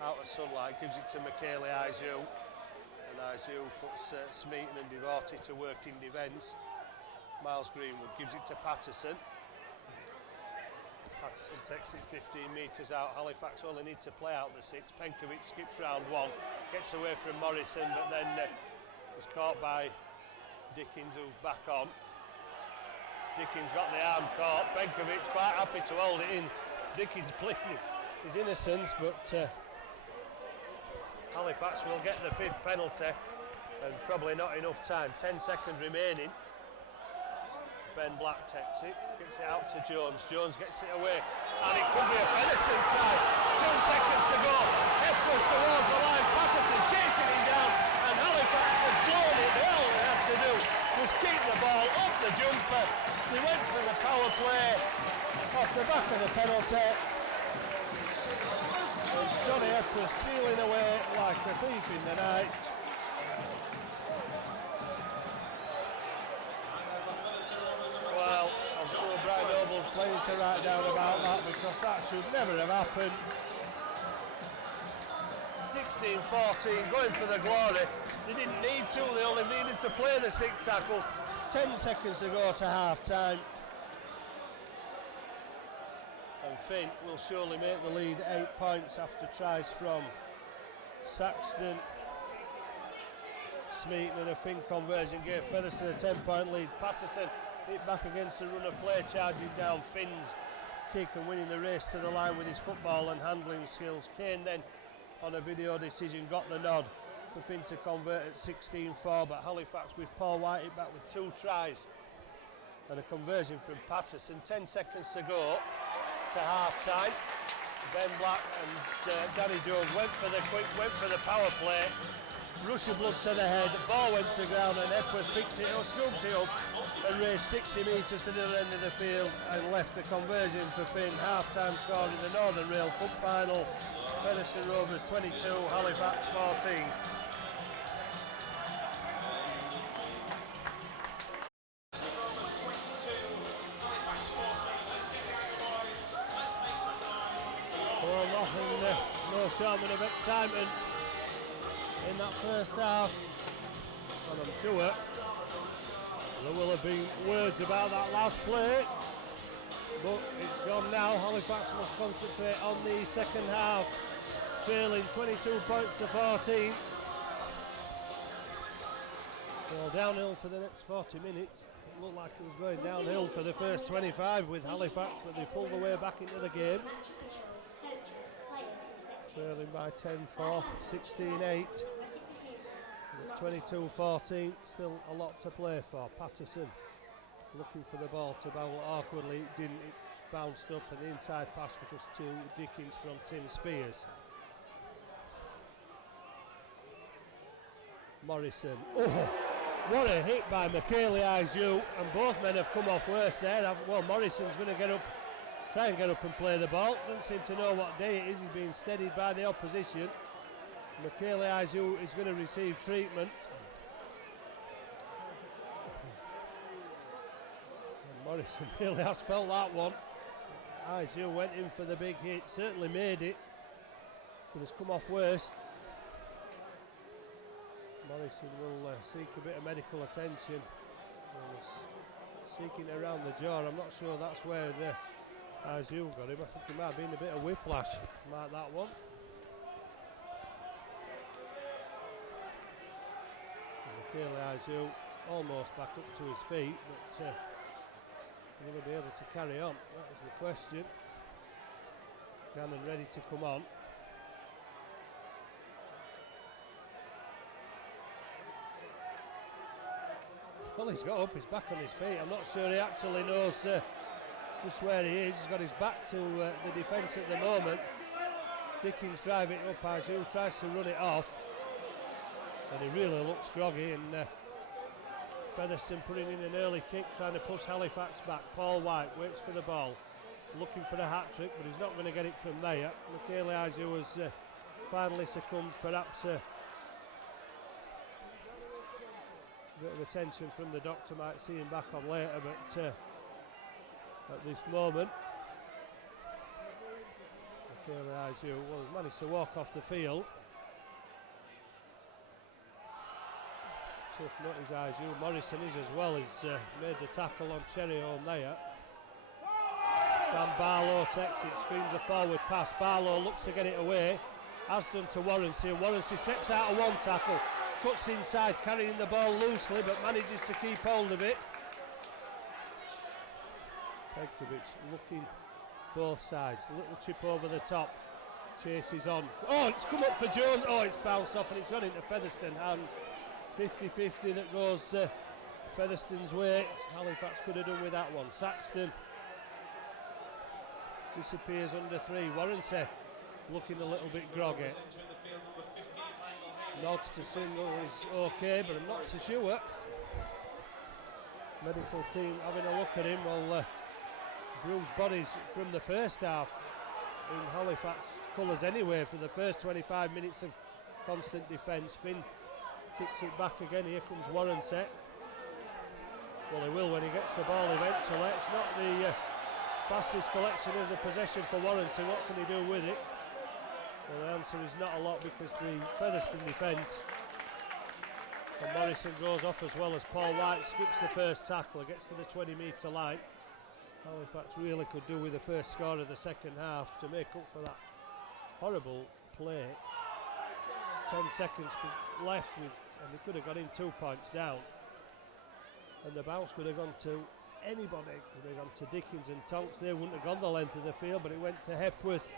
out of sunlight, gives it to Michaeli Aizu, and Aizu puts Smeaton and Devorty to work in defence. Miles Greenwood gives it to Patterson. Patterson takes it 15 metres out. Halifax only need to play out the 6. Penkovic skips round 1, gets away from Morrison, but then was caught by Dickens, who's back on. Dickens got the arm caught. Penkovic quite happy to hold it in. Dickens pleading his innocence, but Halifax will get the 5th penalty, and probably not enough time. 10 seconds remaining. Ben Black takes it, gets it out to Jones. Jones gets it away, and it could be a Featherstone try. 2 seconds to go. Epworth towards the line. Patterson chasing him down, and Halifax have done it. All they had to do was keep the ball up the jumper. They went for the power play off the back of the penalty. And Johnny Epworth stealing away like a thief in the night. Well, I'm sure Brian Noble's plenty to write down about that, because that should never have happened. 16-14, going for the glory. They didn't need to, they only needed to play the 6 tackles. 10 seconds to go to half time. And Finn will surely make the lead 8 points after tries from Saxton, Smeaton, and a Finn conversion gave Featherstone a 10-point lead. Patterson hit back against the run of play, charging down Finn's kick and winning the race to the line with his football and handling skills. Kane then, on a video decision, got the nod for Finn to convert at 16-4, but Halifax with Paul White hit back with 2 tries and a conversion from Patterson. 10 seconds to go to half time. Ben Black and Danny Jones went for the power play. Rush of blood to the head, ball went to ground, and Epworth picked it up, scooped it up and raced 60 metres to the other end of the field and left the conversion for Finn. Half-time score in the Northern Rail Cup final. Featherstone Rovers 22, Halifax 14. Well, nothing, no showman of excitement in that first half, and I'm sure there will have been words about that last play, but it's gone now. Halifax must concentrate on the second half, trailing 22 points to 14. Well, downhill for the next 40 minutes. It looked like it was going downhill for the first 25 with Halifax, but they pulled their way back into the game. Trailing by 10-4, 16-8. 22-14, still a lot to play for. Patterson looking for the ball to bowl awkwardly. It didn't, it bounced up, and the inside pass was just to Dickens from Tim Spears. Morrison. Oh, what a hit by Michaeli Aizu, and both men have come off worse there. Well, Morrison's going to get up, try and get up and play the ball. Doesn't seem to know what day it is. He's being steadied by the opposition. Michaeli Aizu is going to receive treatment. And Morrison really has felt that one. Aizu went in for the big hit, certainly made it, but has come off worst. Morrison will seek a bit of medical attention. Seeking around the jaw. I'm not sure that's where Aizu got him. I think it might have been a bit of whiplash, like that one. Michaeli Aizu almost back up to his feet, but will he be able to carry on? That is the question. Gannon ready to come on. Well, he's got up, he's back on his feet. I'm not sure he actually knows just where he is. He's got his back to the defence at the moment. Dickens driving it up as who tries to run it off. And he really looks groggy, and Featherstone putting in an early kick, trying to push Halifax back. Paul White waits for the ball, looking for a hat-trick, but he's not going to get it from there. Michael Aizio has finally succumbed, perhaps a bit of attention from the doctor, might see him back on later, but at this moment Michael Aizio managed to walk off the field. Tough nut is Aizio. Morrison is as well. He's made the tackle on Cherry Home there. Sam Barlow takes it, screams a forward pass. Barlow looks to get it away, as done to Warrensy, and Warrensy steps out of one tackle, cuts inside, carrying the ball loosely, but manages to keep hold of it. Penkovic looking both sides, little chip over the top, chases on. Oh, it's come up for Jones. Oh, it's bounced off and it's gone into Featherstone hand. 50-50 that goes Featherstone's way. Halifax could have done with that one. Saxton disappears under three. Warrensy looking a little bit groggy. Nods to single is okay, but I'm not so sure. Medical team having a look at him. Well, bruised bodies from the first half in Halifax colours anyway for the first 25 minutes of constant defence. Finn kicks it back again. Here comes Warrensy. Well, he will when he gets the ball eventually. It's not the fastest collection of the possession for Warrensy. What can he do with it? Well, the answer is not a lot, because the Featherstone defence, and Morrison goes off as well as Paul White skips the first tackle, gets to the 20-metre line. Halifax really could do with the first score of the second half to make up for that horrible play. 10 seconds left, and they could have got in 2 points down, and the bounce could have gone to anybody. Could have gone to Dickens and Tonks. They wouldn't have gone the length of the field, but it went to Hepworth,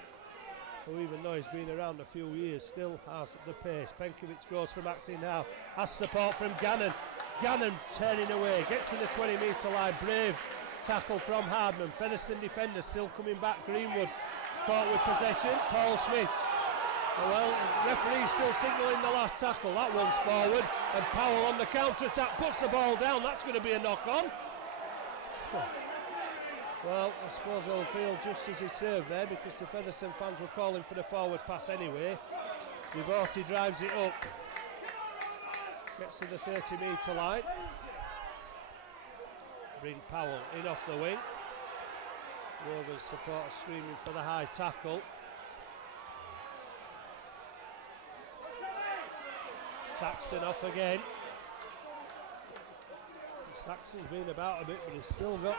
who, even though he's been around a few years, still has the pace. Penkovic goes from acting now, has support from Gannon. Gannon turning away, gets to the 20-metre line. Brave tackle from Hardman. Featherstone defenders still coming back. Greenwood caught with possession. Paul Smith. Well, the referee's still signalling the last tackle. That one's forward, and Powell on the counter-attack puts the ball down. That's going to be a knock-on. Well, I suppose he'll feel just as he served there, because the Featherstone fans were calling for the forward pass anyway. Devotti drives it up, gets to the 30-metre line. Bring Powell in off the wing. Rovers supporters screaming for the high tackle. Saxon off again. Saxon's been about a bit, but he's still got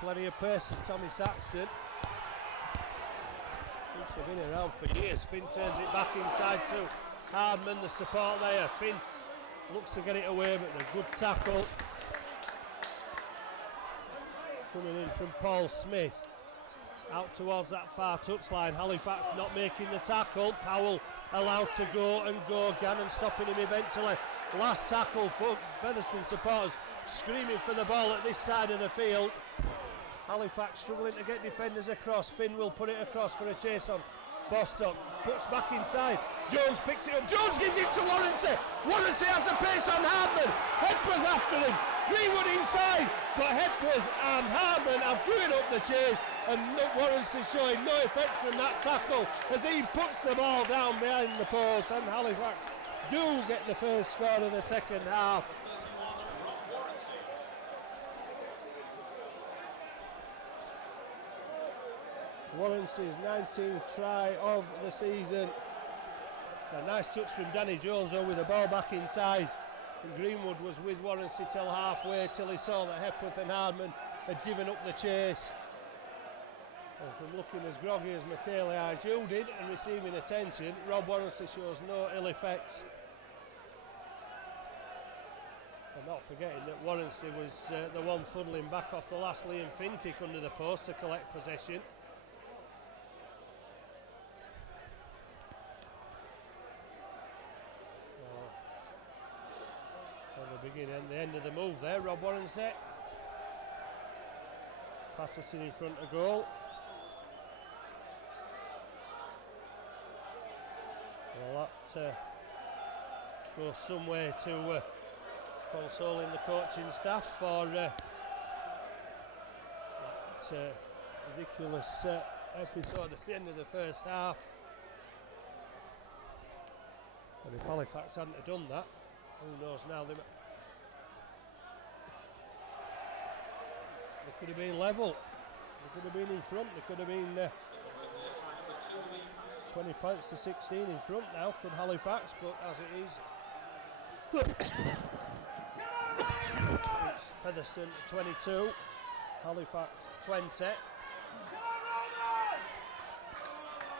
plenty of pace as Tommy Saxton. He's been around for years. Finn turns it back inside to Hardman, the support there. Finn looks to get it away, but a good tackle coming in from Paul Smith. Out towards that far touchline. Halifax not making the tackle. Powell allowed to go and go. Gannon stopping him eventually. Last tackle for Featherstone supporters screaming for the ball at this side of the field. Halifax struggling to get defenders across. Finn will put it across for a chase on Bostock. Puts back inside. Jones picks it up. Jones gives it to Warrensy. Warrensy has the pace on Hardman. Hepworth after him. Greenwood inside. But Hepworth and Hardman have given up the chase, and Warrensy showing no effect from that tackle as he puts the ball down behind the post, and Halifax do get the first score of the second half. Warrensy's 19th try of the season. A nice touch from Danny Jones though, with the ball back inside. And Greenwood was with Warrensy till halfway, till he saw that Hepworth and Hardman had given up the chase. And from looking as groggy as Michael Aizio did and receiving attention, Rob Warrensy shows no ill effects. And not forgetting that Warrensy was the one funneling back off the last Liam Finn kick under the post to collect possession. bringing in the end of the move there, Rob Warrensett. Patterson in front of goal. Well, that goes some way to consoling the coaching staff for that ridiculous episode at the end of the first half. And if Halifax hadn't have done that, who knows now, they could have been level, they could have been in front, they could have been 20 points to 16 in front now, could Halifax, but as it is, it's Featherstone 22, Halifax 20.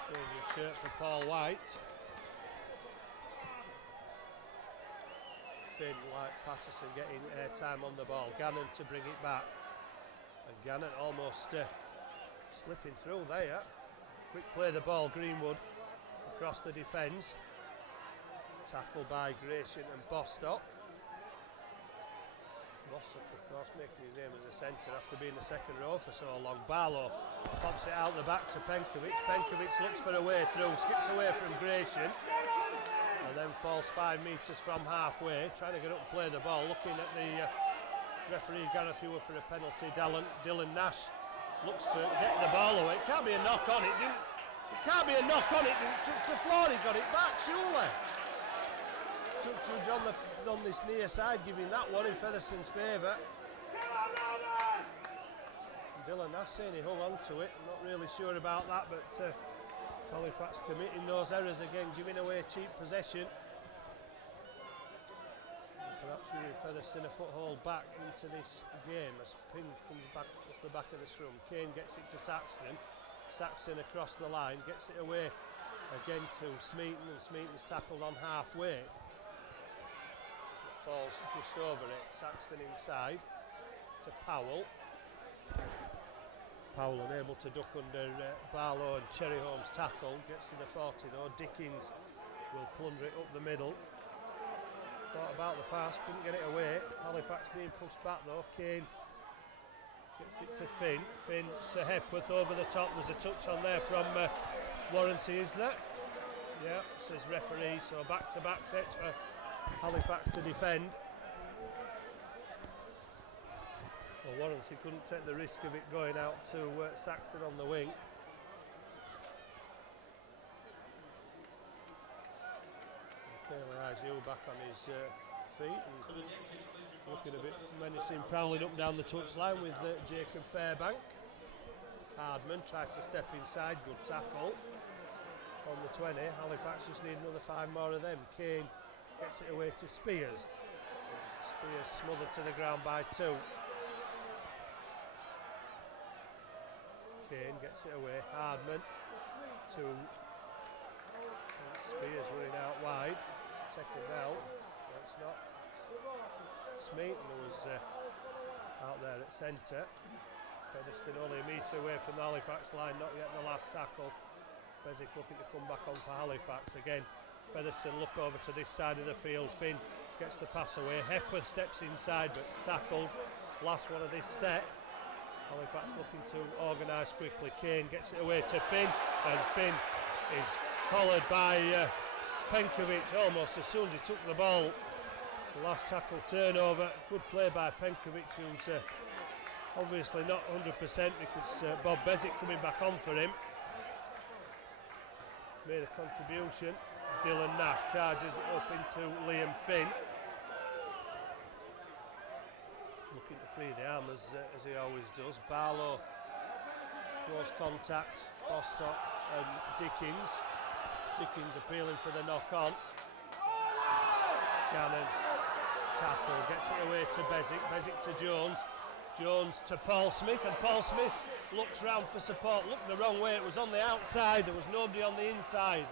Change of shirt for Paul White. Finn, like Patterson, getting airtime on the ball. Gannon to bring it back. And Gannon almost slipping through there. Quick play the ball, Greenwood across the defence. Tackled by Gratian and Bostock. Bostock, of course, making his name as a centre after being the second row for so long. Barlow pops it out the back to Penkovic. Penkovic looks for a way through, skips away from Gratian. And then falls 5 metres from halfway, trying to get up and play the ball, looking at the referee Gareth Ewer for a penalty. Dylan Nash looks to get the ball away. It can't be a knock on it, didn't it? Can't be a knock on it, didn't touch the floor, he got it back, surely. Took judge on this near side, giving that one in Featherstone's favour. Dylan Nash saying he hung on to it, I'm not really sure about that, but Halifax committing those errors again, giving away cheap possession. Perhaps giving Featherstone a foothold back into this game as Ping comes back off the back of the scrum. Kane gets it to Saxton. Saxton across the line, gets it away again to Smeaton, and Smeaton's tackled on halfway. It falls just over it. Saxton inside to Powell. Powell unable to duck under Barlow and Cherryholm's tackle. Gets to the 40 though. Dickens will plunder it up the middle. Thought about the pass, couldn't get it away. Halifax being pushed back though. Kane gets it to Finn. Finn to Hepworth over the top. There's a touch on there from Warranty, is there? Yeah, says referee. So back-to-back sets for Halifax to defend. Well, Warranty couldn't take the risk of it going out to Saxton on the wing. Kaylee Izu back on his feet and looking a bit menacing, prowling up down the touchline with Jacob Fairbank. Hardman tries to step inside, good tackle on the 20. Halifax just need another 5 more of them. Kane gets it away to Spears. Spears smothered to the ground by 2. Kane gets it away. Hardman to Spears running out wide. It's taken out. No, it's not. Smeaton was out there at centre. Featherstone only a metre away from the Halifax line, not yet the last tackle. Bezic looking to come back on for Halifax again. Featherstone look over to this side of the field. Finn gets the pass away. Hepworth steps inside but it's tackled. Last one of this set. Halifax looking to organise quickly. Kane gets it away to Finn, and Finn is collared by Penkovic almost as soon as he took the ball. The last tackle turnover. Good play by Penkovic, who's obviously not 100% because Bob Bezic coming back on for him. Made a contribution. Dylan Nash charges it up into Liam Finn. Looking to free the arm as he always does. Barlow, close contact. Bostock and Dickens. Dickens appealing for the knock on. Gannon tackle, gets it away to Bezic. Bezic to Jones. Jones to Paul Smith, and Paul Smith looks round for support. Looked the wrong way, it was on the outside, there was nobody on the inside.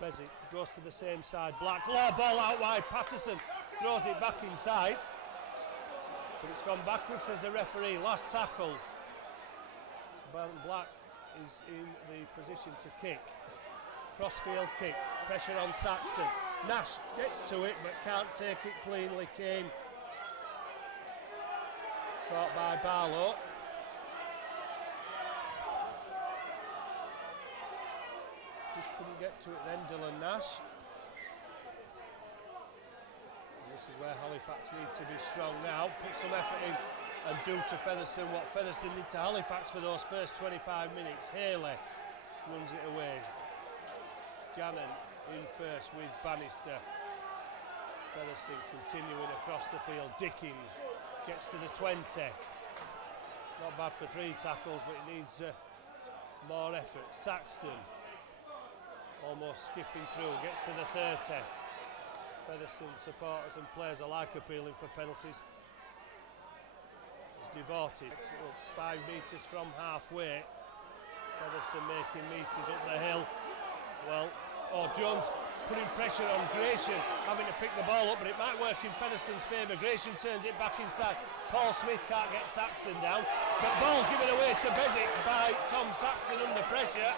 Bezic goes to the same side. Black, low ball out wide. Patterson throws it back inside. But it's gone backwards, says the referee. Last tackle. Black is in the position to kick. Crossfield kick. Pressure on Saxton. Nash gets to it but can't take it cleanly. Kane caught by Barlow. Just couldn't get to it then, Dylan Nash. And this is where Halifax need to be strong now, put some effort in and do to Featherstone what Featherstone did to Halifax for those first 25 minutes. Haley runs it away. Gannon in first with Bannister. Featherstone continuing across the field. Dickens gets to the 20. Not bad for 3 tackles, but it needs more effort. Saxton almost skipping through, gets to the 30. Featherstone supporters and players alike appealing for penalties. It's devoted, 5 metres from halfway. Featherstone making metres up the hill. Well, Jones putting pressure on Grayson, having to pick the ball up, but it might work in Featherstone's favour. Grayson turns it back inside. Paul Smith can't get Saxon down, but ball's given away to Bezic by Tom Saxon under pressure.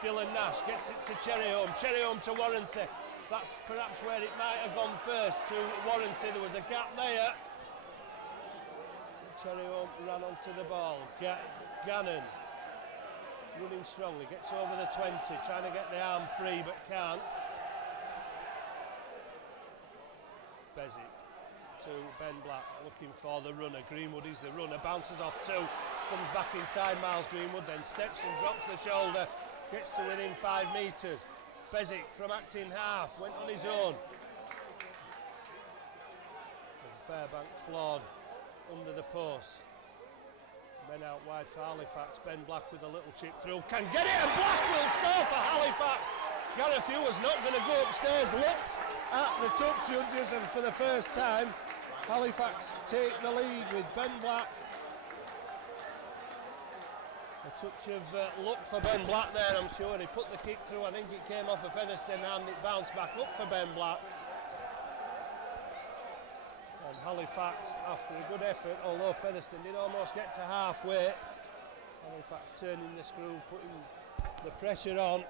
Dylan Nash gets it to Cherryholm. Cherryholm to Warrensey. That's perhaps where it might have gone first, to Warrensey. There was a gap there. Cherryholm ran onto the ball. Gannon running strongly, gets over the 20, trying to get the arm free but can't. Bezic to Ben Black, looking for the runner. Greenwood is the runner, bounces off 2, comes back inside Miles Greenwood, then steps and drops the shoulder, gets to within 5 metres. Bezic from acting half, went on his own. And Fairbank flawed under the post. Men out wide for Halifax. Ben Black with a little chip through. Can get it, and Black will score for Halifax. Gareth Hugh was not going to go upstairs. Looked at the touch judges, and for the first time, Halifax take the lead with Ben Black. A touch of luck for Ben Black there, I'm sure. He put the kick through. I think it came off a Featherstone hand. It bounced back up for Ben Black. And Halifax, after a good effort, although Featherstone did almost get to halfway, Halifax turning the screw, putting the pressure on.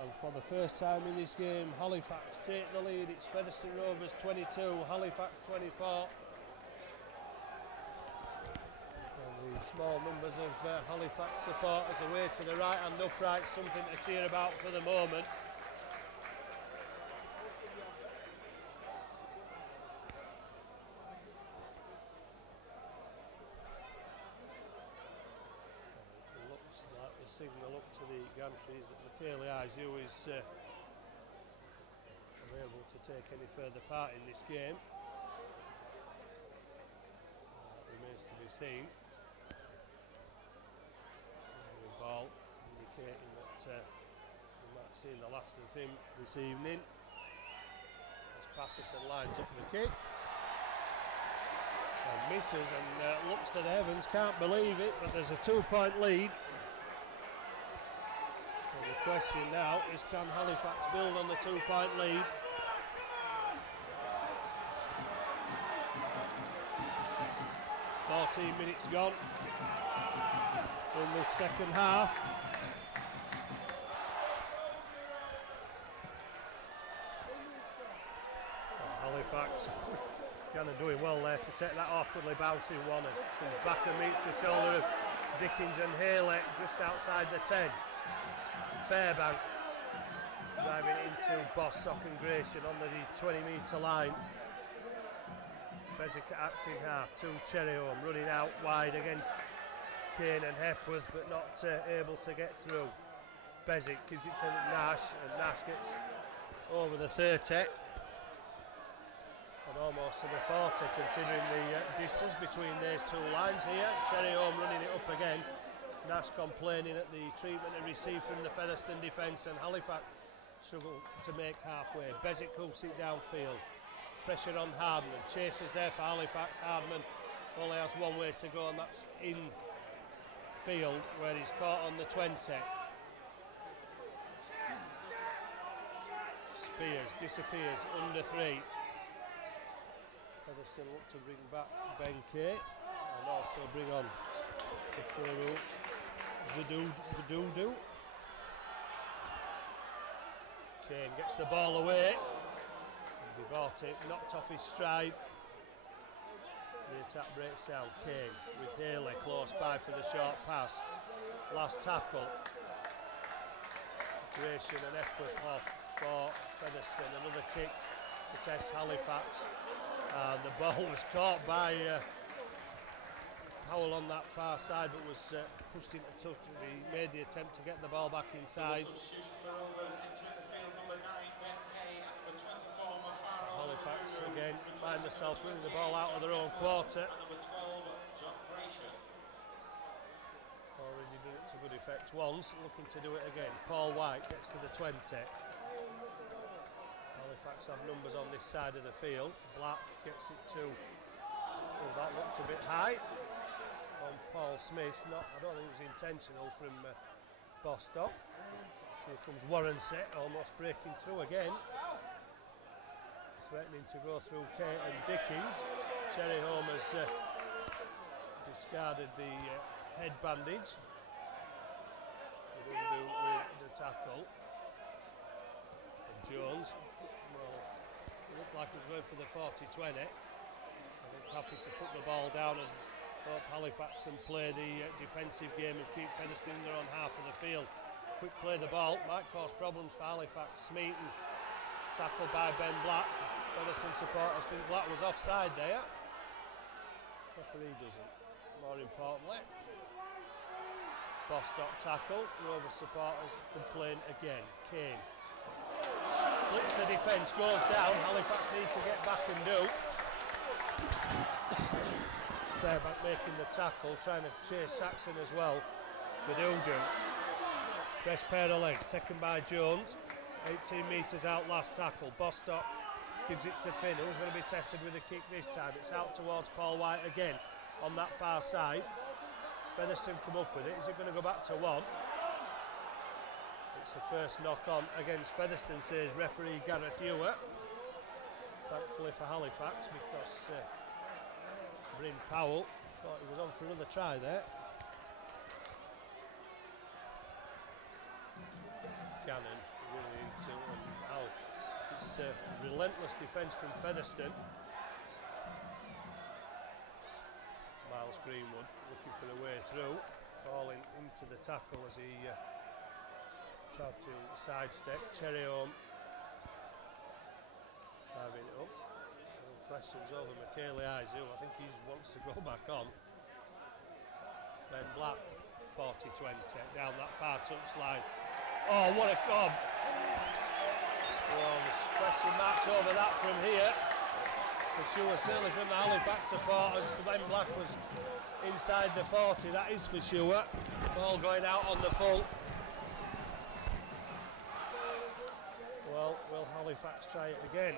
And for the first time in this game, Halifax take the lead. It's Featherstone Rovers 22, Halifax 24. The small numbers of Halifax supporters away to the right and upright, something to cheer about for the moment. It looks like the signal up to the gantries that Michaela Izu is unable to take any further part in this game. That remains to be seen. Ball indicating that we might have seen the last of him this evening as Patterson lines up the kick and misses and looks to the heavens, can't believe it, but there's a 2-point lead. And the question now is, can Halifax build on the 2-point lead? "14 minutes gone in this second half." Halifax Gannon doing well there to take that awkwardly bouncing one, and comes back and meets the shoulder of Dickens and Haley just outside the 10. Fairbank driving into Bostock and Grayson on the 20-metre line. Bezic acting half, to Cherryholm running out wide against Kane and Hepworth, but not able to get through. Bezic gives it to Nash, and Nash gets over the 30 and almost to the 40, considering the distance between these two lines here. Cherryholm running it up again. Nash complaining at the treatment he received from the Featherstone defence, and Halifax struggle to make halfway. Bezic hoops it downfield. Pressure on Hardman. Chases there for Halifax. Hardman only has one way to go, and that's in field where he's caught on the 20. Spears disappears under 3. Featherstone look to bring back Ben Kay and also bring on the Furu Vidudu. Kane gets the ball away. Devorti knocked off his stride. The attack breaks down. Kane with Haley close by for the short pass. Last tackle. Gratian and Epworth off for Featherstone. Another kick to test Halifax. And the ball was caught by Powell on that far side, but was pushed into touch. He made the attempt to get the ball back inside. Halifax again find themselves winning the ball out of their own quarter. Already done it to good effect once, looking to do it again. Paul White gets to the 20. Halifax have numbers on this side of the field. Black gets it to, oh, that looked a bit high on Paul Smith. I don't think it was intentional from Bostock. Here comes Warrenset, almost breaking through again. Threatening to go through Kate and Dickens. Cherryholm has discarded the head bandage. They didn't do with the tackle. And Jones, well, looked like he was going for the 40-20. I think happy to put the ball down and hope Halifax can play the defensive game and keep Featherstone in their own half of the field. Quick play the ball, might cause problems for Halifax. Smeaton, tackled by Ben Black. Featherstone supporters think Black was offside there. Referee doesn't. More importantly, Bostock tackle. Rovers supporters complain again. Kane splits the defence, goes down. Halifax need to get back and do. Fairbank making the tackle, trying to chase Saxon as well. They do. Fresh pair of legs, taken by Jones. 18 metres out, last tackle. Bostock gives it to Finn, who's going to be tested with a kick this time. It's out towards Paul White again on that far side. Featherstone come up with it. Is it going to go back to one? It's the first knock on against Featherstone, says referee Gareth Hewer. Thankfully for Halifax, because Bryn Powell thought he was on for another try there. Gannon really into and out. It's relentless defence from Featherstone. Miles Greenwood looking for a way through, falling into the tackle as he tried to sidestep. Cherryholm driving it up. Some questions over Michaeli Izu. I think he wants to go back on. Ben Black, 40-20, down that far touchline. Oh, what a gob! Well, there's question marks over that from here. For sure, certainly from the Halifax supporters. Ben Black was inside the 40, that is for sure. Ball going out on the full. Well, will Halifax try it again?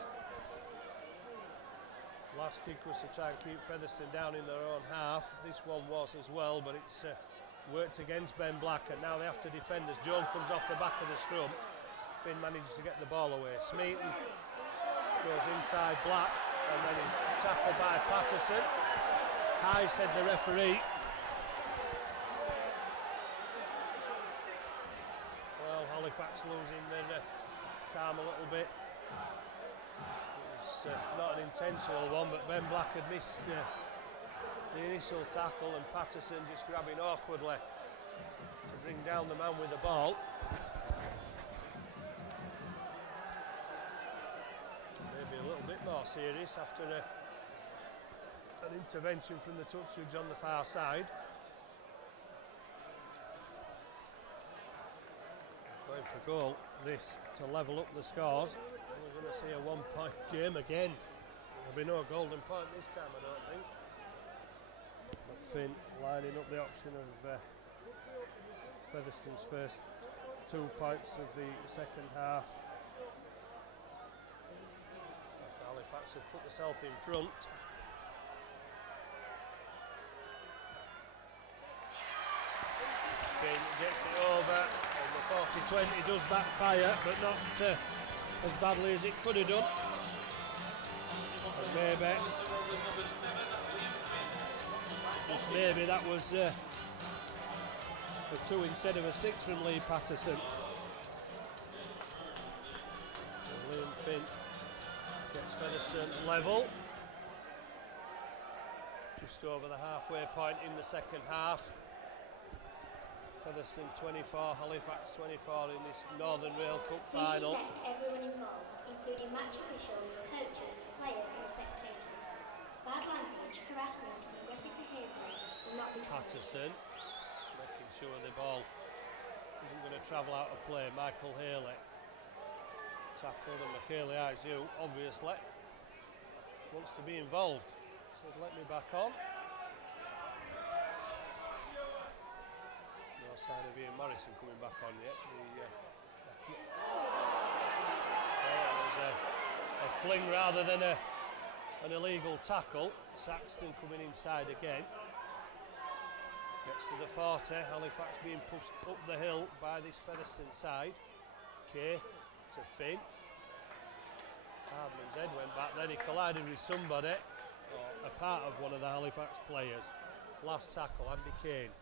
Last kick was to try and keep Featherstone down in their own half. This one was as well, but it's worked against Ben Black, and now they have to defend as Jones comes off the back of the scrum. Finn manages to get the ball away. Smeaton goes inside Black, and then he's tackled by Patterson. High, says the referee. Well, Halifax losing their calm a little bit. It was not an intentional one, but Ben Black had missed the initial tackle, and Patterson just grabbing awkwardly to bring down the man with the ball. Maybe a little bit more serious after an intervention from the touch judge on the far side. Going for goal, this to level up the scores. We're going to see a 1-point game again. There'll be no golden point this time, I don't think. Finn lining up the option of Featherstone's first 2 points of the second half. After Halifax had put themselves in front. Finn gets it over, and the 40-20 does backfire, but not as badly as it could have done. And maybe just maybe that was a 2 instead of a 6 from Lee Patterson. Finn gets Featherstone level. Just over the halfway point in the second half. Featherstone 24, Halifax 24 in this Northern Rail Cup final. Please respect everyone involved, including match officials, coaches, players and spectators. Bad language, harassment and aggressive behaviour will not be tolerated. Patterson making sure the ball isn't going to travel out of play. Michael Haley tackled, and Michaeli Izu obviously wants to be involved. Said, let me back on. No sign of Ian Morrison coming back on yet. There's a fling rather than an illegal tackle. Saxton coming inside again. Gets to the 40, Halifax being pushed up the hill by this Featherstone side. Kay to Finn. Hardman's head went back, then he collided with somebody, or a part of one of the Halifax players. Last tackle, Andy Kane.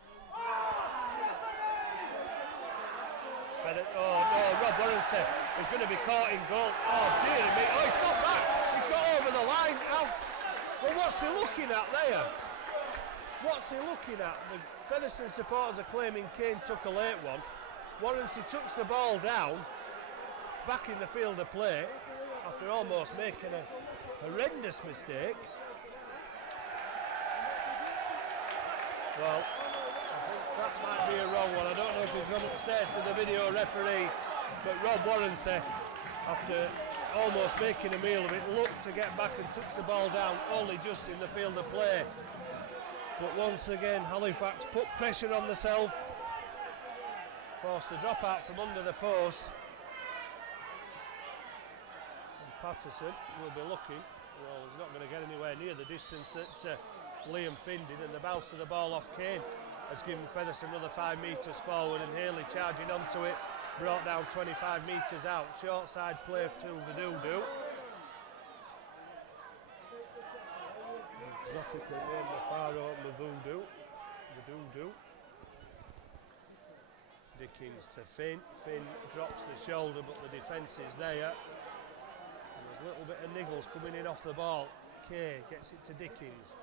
Oh no, Rob Warrenson is going to be caught in goal. Oh dear me, oh he's got back, he's got over the line. Ow. Well, what's he looking at there? What's he looking at? The Featherstone supporters are claiming Kane took a late one. Warrenson tucks the ball down, back in the field of play, after almost making a horrendous mistake. Well, I think that might be a wrong one. I don't know if he's gone upstairs to the video referee, but Rob Warrenson, after almost making a meal of it, looked to get back and tucks the ball down, only just in the field of play. But once again, Halifax put pressure on themselves, forced the drop out from under the post. And Patterson will be looking. Well, he's not going to get anywhere near the distance that Liam Finn did, and the bounce of the ball off Kane has given Featherstone another 5 metres forward, and Haley charging onto it, brought down 25 metres out. Short side play to Vidudu. Exotically named Mafaro Mavudu. Vidudu. Dickens to Finn. Finn drops the shoulder, but the defence is there. And there's a little bit of niggles coming in off the ball. Kay gets it to Dickens.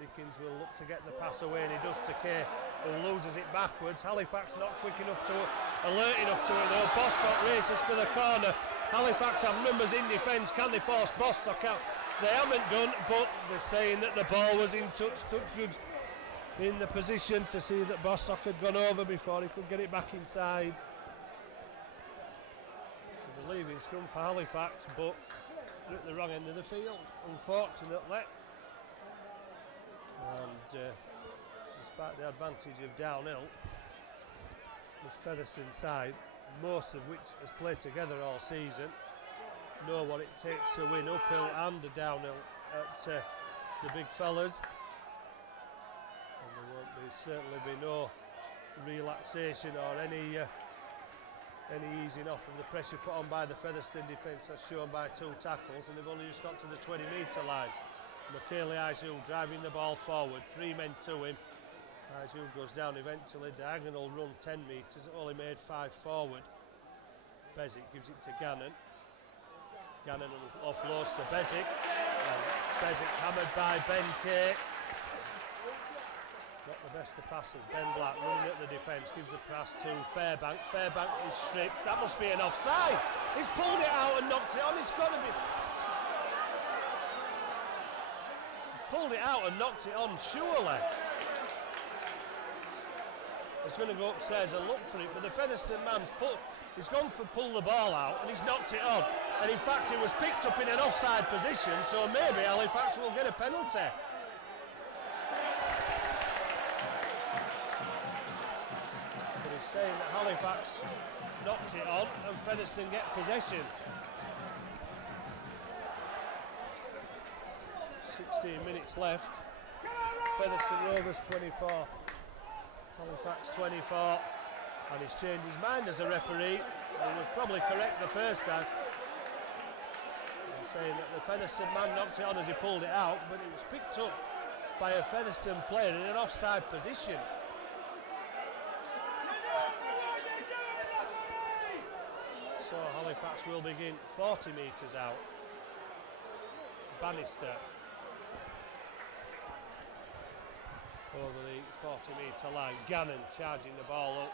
Dickens will look to get the pass away, and he does to Kay, who loses it backwards. Halifax not quick enough to alert enough to it though. Bostock races for the corner. Halifax have numbers in defence. Can they force Bostock out? They haven't done, but they're saying that the ball was in touch. Touchwood's in the position to see that Bostock had gone over before he could get it back inside. The leaving scrum for Halifax, but they're at the wrong end of the field, unfortunately. And despite the advantage of downhill, this Featherstone side, most of which has played together all season, know what it takes to win uphill and downhill at the big fellas. And there won't be, certainly be no relaxation or any easing off of the pressure put on by the Featherstone defence, as shown by 2 tackles, and they've only just got to the 20-metre line. Michaeli Izu driving the ball forward, 3 men to him. Izu goes down eventually, diagonal run 10 metres, only made 5 forward. Bezic gives it to Gannon. Gannon offloads to Bezic. Bezic hammered by Ben Kay. Not the best of passes. Ben Black running at the defence, gives the pass to Fairbank. Fairbank is stripped. That must be an offside. He's pulled it out and knocked it on. It's got to be. Pulled it out and knocked it on, surely. He's going to go upstairs and look for it, but the Featherstone man's he's gone for pull the ball out and he's knocked it on. And in fact, it was picked up in an offside position, so maybe Halifax will get a penalty. But he's saying that Halifax knocked it on and Featherstone get possession. 16 minutes left. Featherstone Rovers 24, Halifax 24, and he's changed his mind as a referee. He was probably correct the first time, saying that the Featherstone man knocked it on as he pulled it out, but it was picked up by a Featherstone player in an offside position. So So Halifax will begin 40 metres out. Bannister over the 40-metre line. Gannon charging the ball up.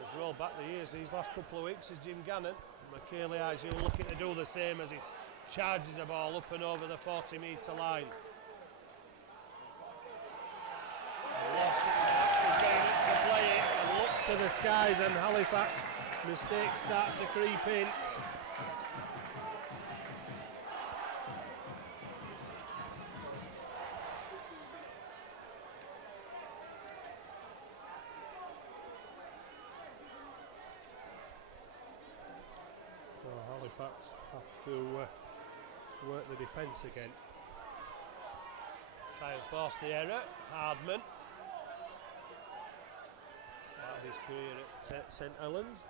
He's rolled back the years these last couple of weeks is Jim Gannon. McKaylee Izu looking to do the same as he charges the ball up and over the 40-metre line. And lost it, back to getting it to play it, and looks to the skies, and Halifax mistakes start to creep in. Halifax have to work the defence again. Try and force the error. Hardman, started his career at St Helens.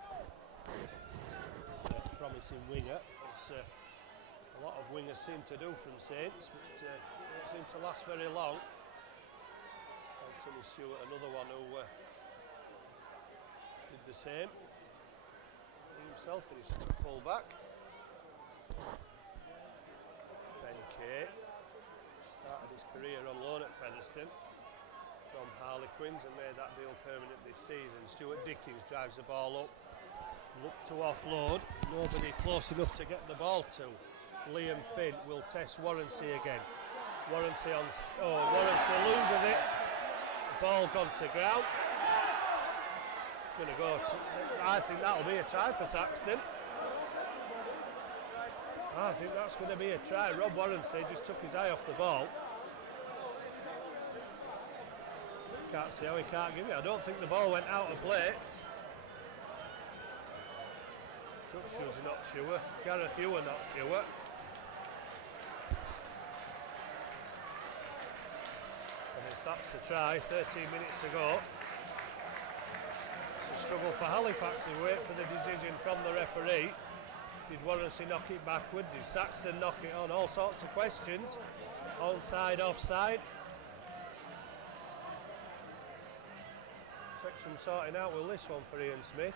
A promising winger, as a lot of wingers seem to do from Saints, but don't seem to last very long. Anthony Stewart, another one who did the same. Himself finished at full back. Ben Kay started his career on loan at Featherstone from Harlequins and made that deal permanent this season. Stuart Dickens drives the ball up, look to offload, nobody close enough to get the ball to. Liam Finn will test Warrancy again. Warrancy loses it. Ball gone to ground. Going to go I think that'll be a try for Saxton. I think that's going to be a try. Rob Warrancy just took his eye off the ball. Can't see how he can't give it. I don't think the ball went out of play. Touch judge not sure. Gareth Ewer not sure. And if that's the try 13 minutes ago, struggle for Halifax to wait for the decision from the referee. Did Warrancy knock it backward? Did Saxton knock it on? All sorts of questions. Onside, offside. Take some sorting out with this one for Ian Smith.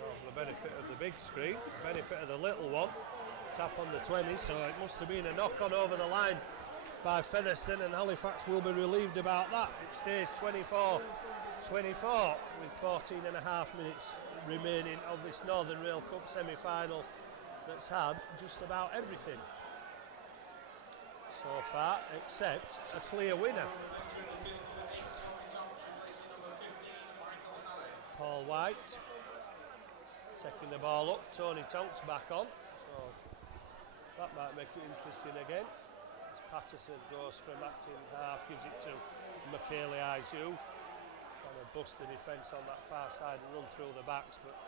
Well, the benefit of the big screen, benefit of the little one. Tap on the 20, so it must have been a knock-on over the line by Featherstone, and Halifax will be relieved about that. It stays 24-24 with 14 and a half minutes remaining of this Northern Rail Cup semi-final that's had just about everything so far except a clear winner. Paul White taking the ball up, Tony Tonks back on, so that might make it interesting again. As Patterson goes from acting half, gives it to McKaylee Izu, trying to bust the defence on that far side and run through the backs, but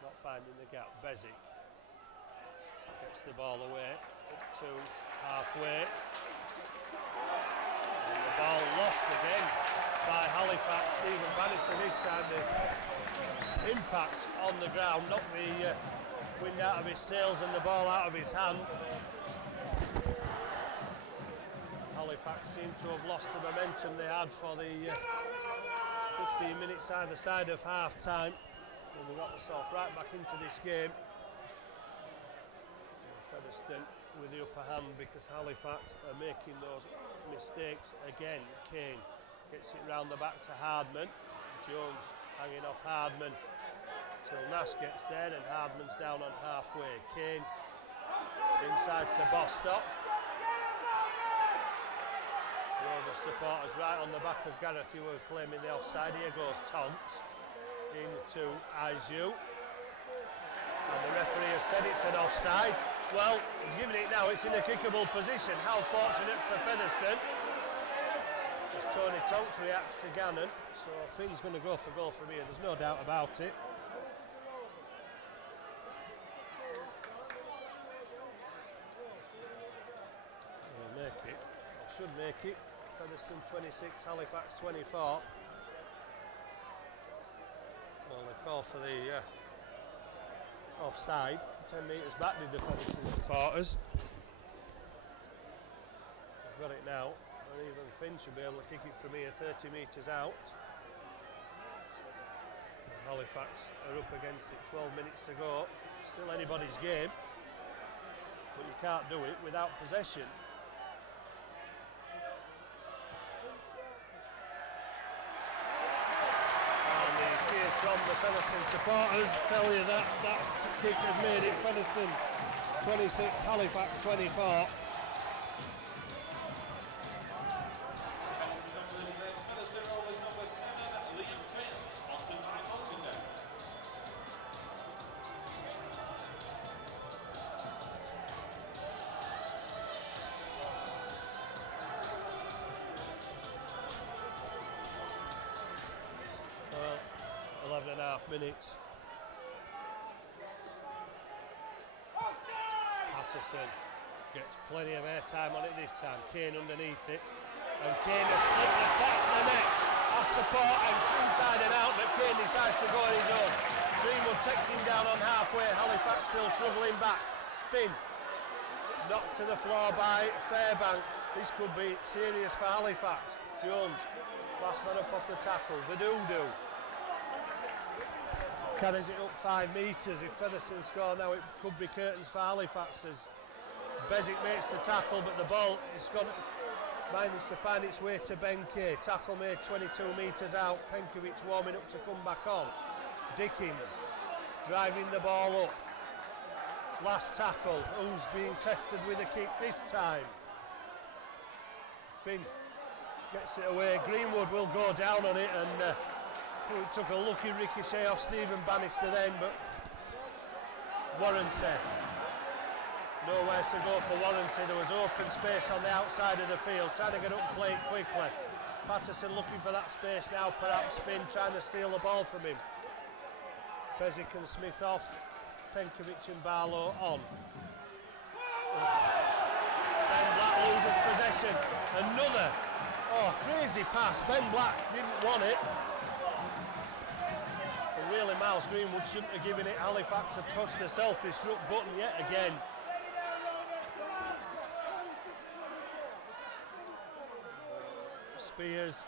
not finding the gap. Bezic gets the ball away up to halfway, and the ball lost again by Halifax. Stephen Bannister this time, the impact on the ground knocked the wind out of his sails and the ball out of his hand. Halifax seem to have lost the momentum they had for the 15 minutes either side of half time, and they got themselves right back into this game. Featherstone with the upper hand because Halifax are making those mistakes again. Kane gets it round the back to Hardman. Jones hanging off Hardman till Nash gets there, and Hardman's down on halfway. Kane inside to Bostock. Rovers supporters right on the back of Gareth Ewer claiming the offside. Here goes Tonks into Izu, and the referee has said it's an offside. Well, he's given it now. It's in a kickable position. How fortunate for Featherstone as Tony Tonks reacts to Gannon. So Finn's going to go for goal from here, there's no doubt about it. He'll make it, or should make it. Featherstone 26, Halifax 24. Well, they call for the offside. 10 metres back did the Featherstone supporters. got it now, and even Finn should be able to kick it from here 30 metres out. Halifax are up against it, 12 minutes to go. Still anybody's game, but you can't do it without possession. And the cheers from the Featherstone supporters tell you that kick has made it Featherstone 26, Halifax 24. Featherstone Rovers number 7, Liam Finn, sponsored by Multident. Well, 11 and a half minutes. Patterson gets plenty of airtime on it this time. Kane underneath it. And Kane has slipped the top of the net. Has support and inside and out, but Kane decides to go on his own. Greenwood takes him down on halfway. Halifax still struggling back. Finn knocked to the floor by Fairbank. This could be serious for Halifax. Jones, last man up off the tackle. Vidudu carries it up 5 metres. If Featherstone score now, it could be curtains for Halifax as Bezic makes the tackle, but the ball is gone. Managed to find its way to Benke. Tackle made 22 metres out. Penkovic warming up to come back on. Dickens driving the ball up. Last tackle. Who's being tested with a kick this time? Finn gets it away. Greenwood will go down on it, and it took a lucky ricochet off Stephen Bannister then, but Warrensey. Nowhere to go for Warrensey. There was open space on the outside of the field, trying to get up and play it quickly. Patterson looking for that space now, perhaps Finn trying to steal the ball from him. Bezic and Smith off, Penkovic and Barlow on. Ben Black loses possession. Another, crazy pass. Ben Black didn't want it. And really, Miles Greenwood shouldn't have given it. Halifax have pushed the self-destruct button yet again. Spears,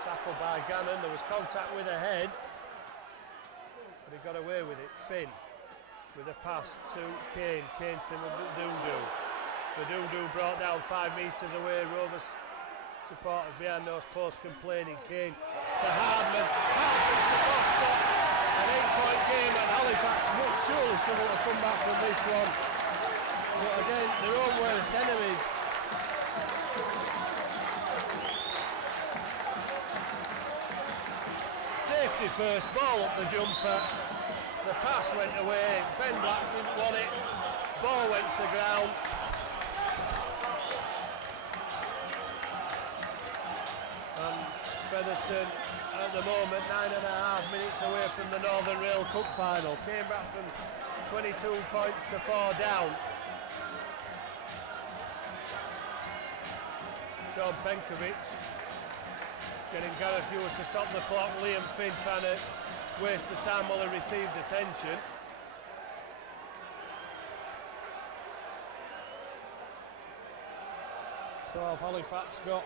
tackled by Gannon. There was contact with the head, but he got away with it. Finn with a pass to Kane. Kane to Vidudu. Vidudu brought down 5 metres away. Rovers supporters behind those posts complaining. Kane to Hardman. Hardman to Boston. An 8-point game, and Halifax would surely struggle to come back from this one. But again, their own worst enemies. Safety first, ball up the jumper. The pass went away. Ben Black didn't want it. Ball went to ground. And Featherstone at the moment 9.5 minutes away from the Northern Rail Cup final. Came back from 22 points to 4 down. Sean Penkovic getting Gareth Hewitt to stop the clock. Liam Finn trying to waste the time while he received attention. So have Halifax got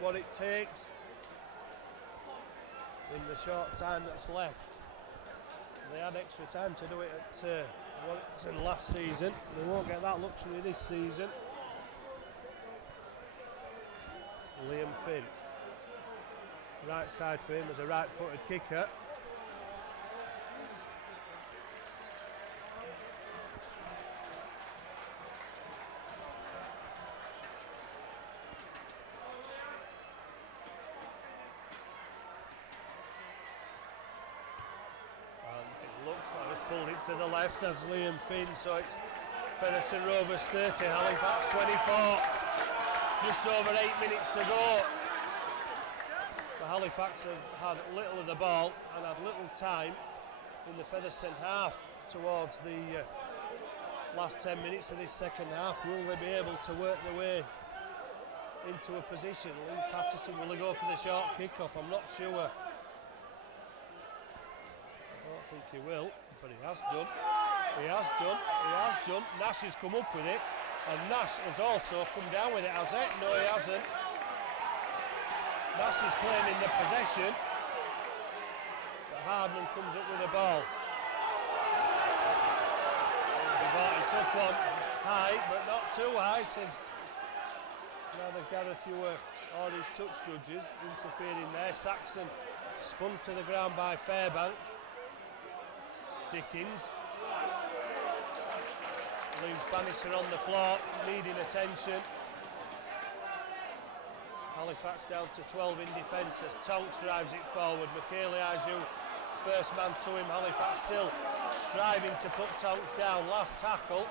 what it takes in the short time that's left? They had extra time to do it at Warrington last season. They won't get that luxury this season. Liam Finn, right side for him as a right-footed kicker. And it looks like it's pulled it to the left as Liam Finn, so it's Featherstone Rovers 30, Halifax 24. Just over 8 minutes to go. The Halifax have had little of the ball and had little time in the Featherstone half towards the last 10 minutes of this second half. Will they be able to work their way into a position? Lee Patterson, will he go for the short kick-off? I'm not sure. I don't think he will, but he has done. He has done. Nash has come up with it, and Nash has also come down with it, has he? No, he hasn't. Nash is claiming the possession, but Hardman comes up with the ball. He took one high, but not too high, says neither Gareth Ewer or his touch judges interfering there. Saxon spun to the ground by Fairbank. Dickens leaves Bannister on the floor, needing attention. Halifax down to 12 in defence as Tonks drives it forward. Michaeli Aizeu, first man to him. Halifax still striving to put Tonks down. Last tackle.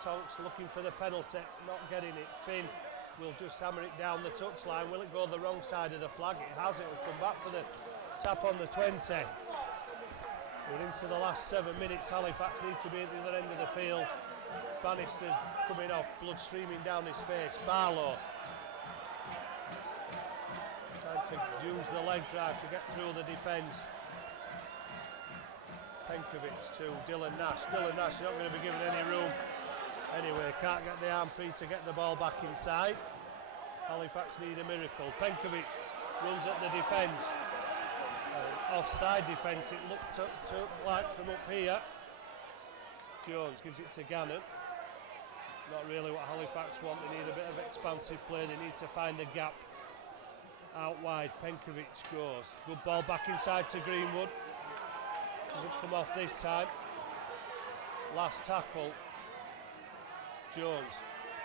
Tonks looking for the penalty, not getting it. Finn will just hammer it down the touchline. Will it go the wrong side of the flag? It has. It will come back for the tap on the 20. We're into the last 7 minutes. Halifax need to be at the other end of the field. Bannister's coming off, blood streaming down his face. Barlow trying to use the leg drive to get through the defence. Penkovic to Dylan Nash. Dylan Nash is not going to be given any room. Anyway, can't get the arm free to get the ball back inside. Halifax need a miracle. Penkovic runs at the defence. Offside defence, it looked like from up here. Jones gives it to Gannon. Not really what Halifax want. They need a bit of expansive play. They need to find a gap out wide. Penkovic scores. Good ball back inside to Greenwood. Doesn't come off this time. Last tackle. Jones.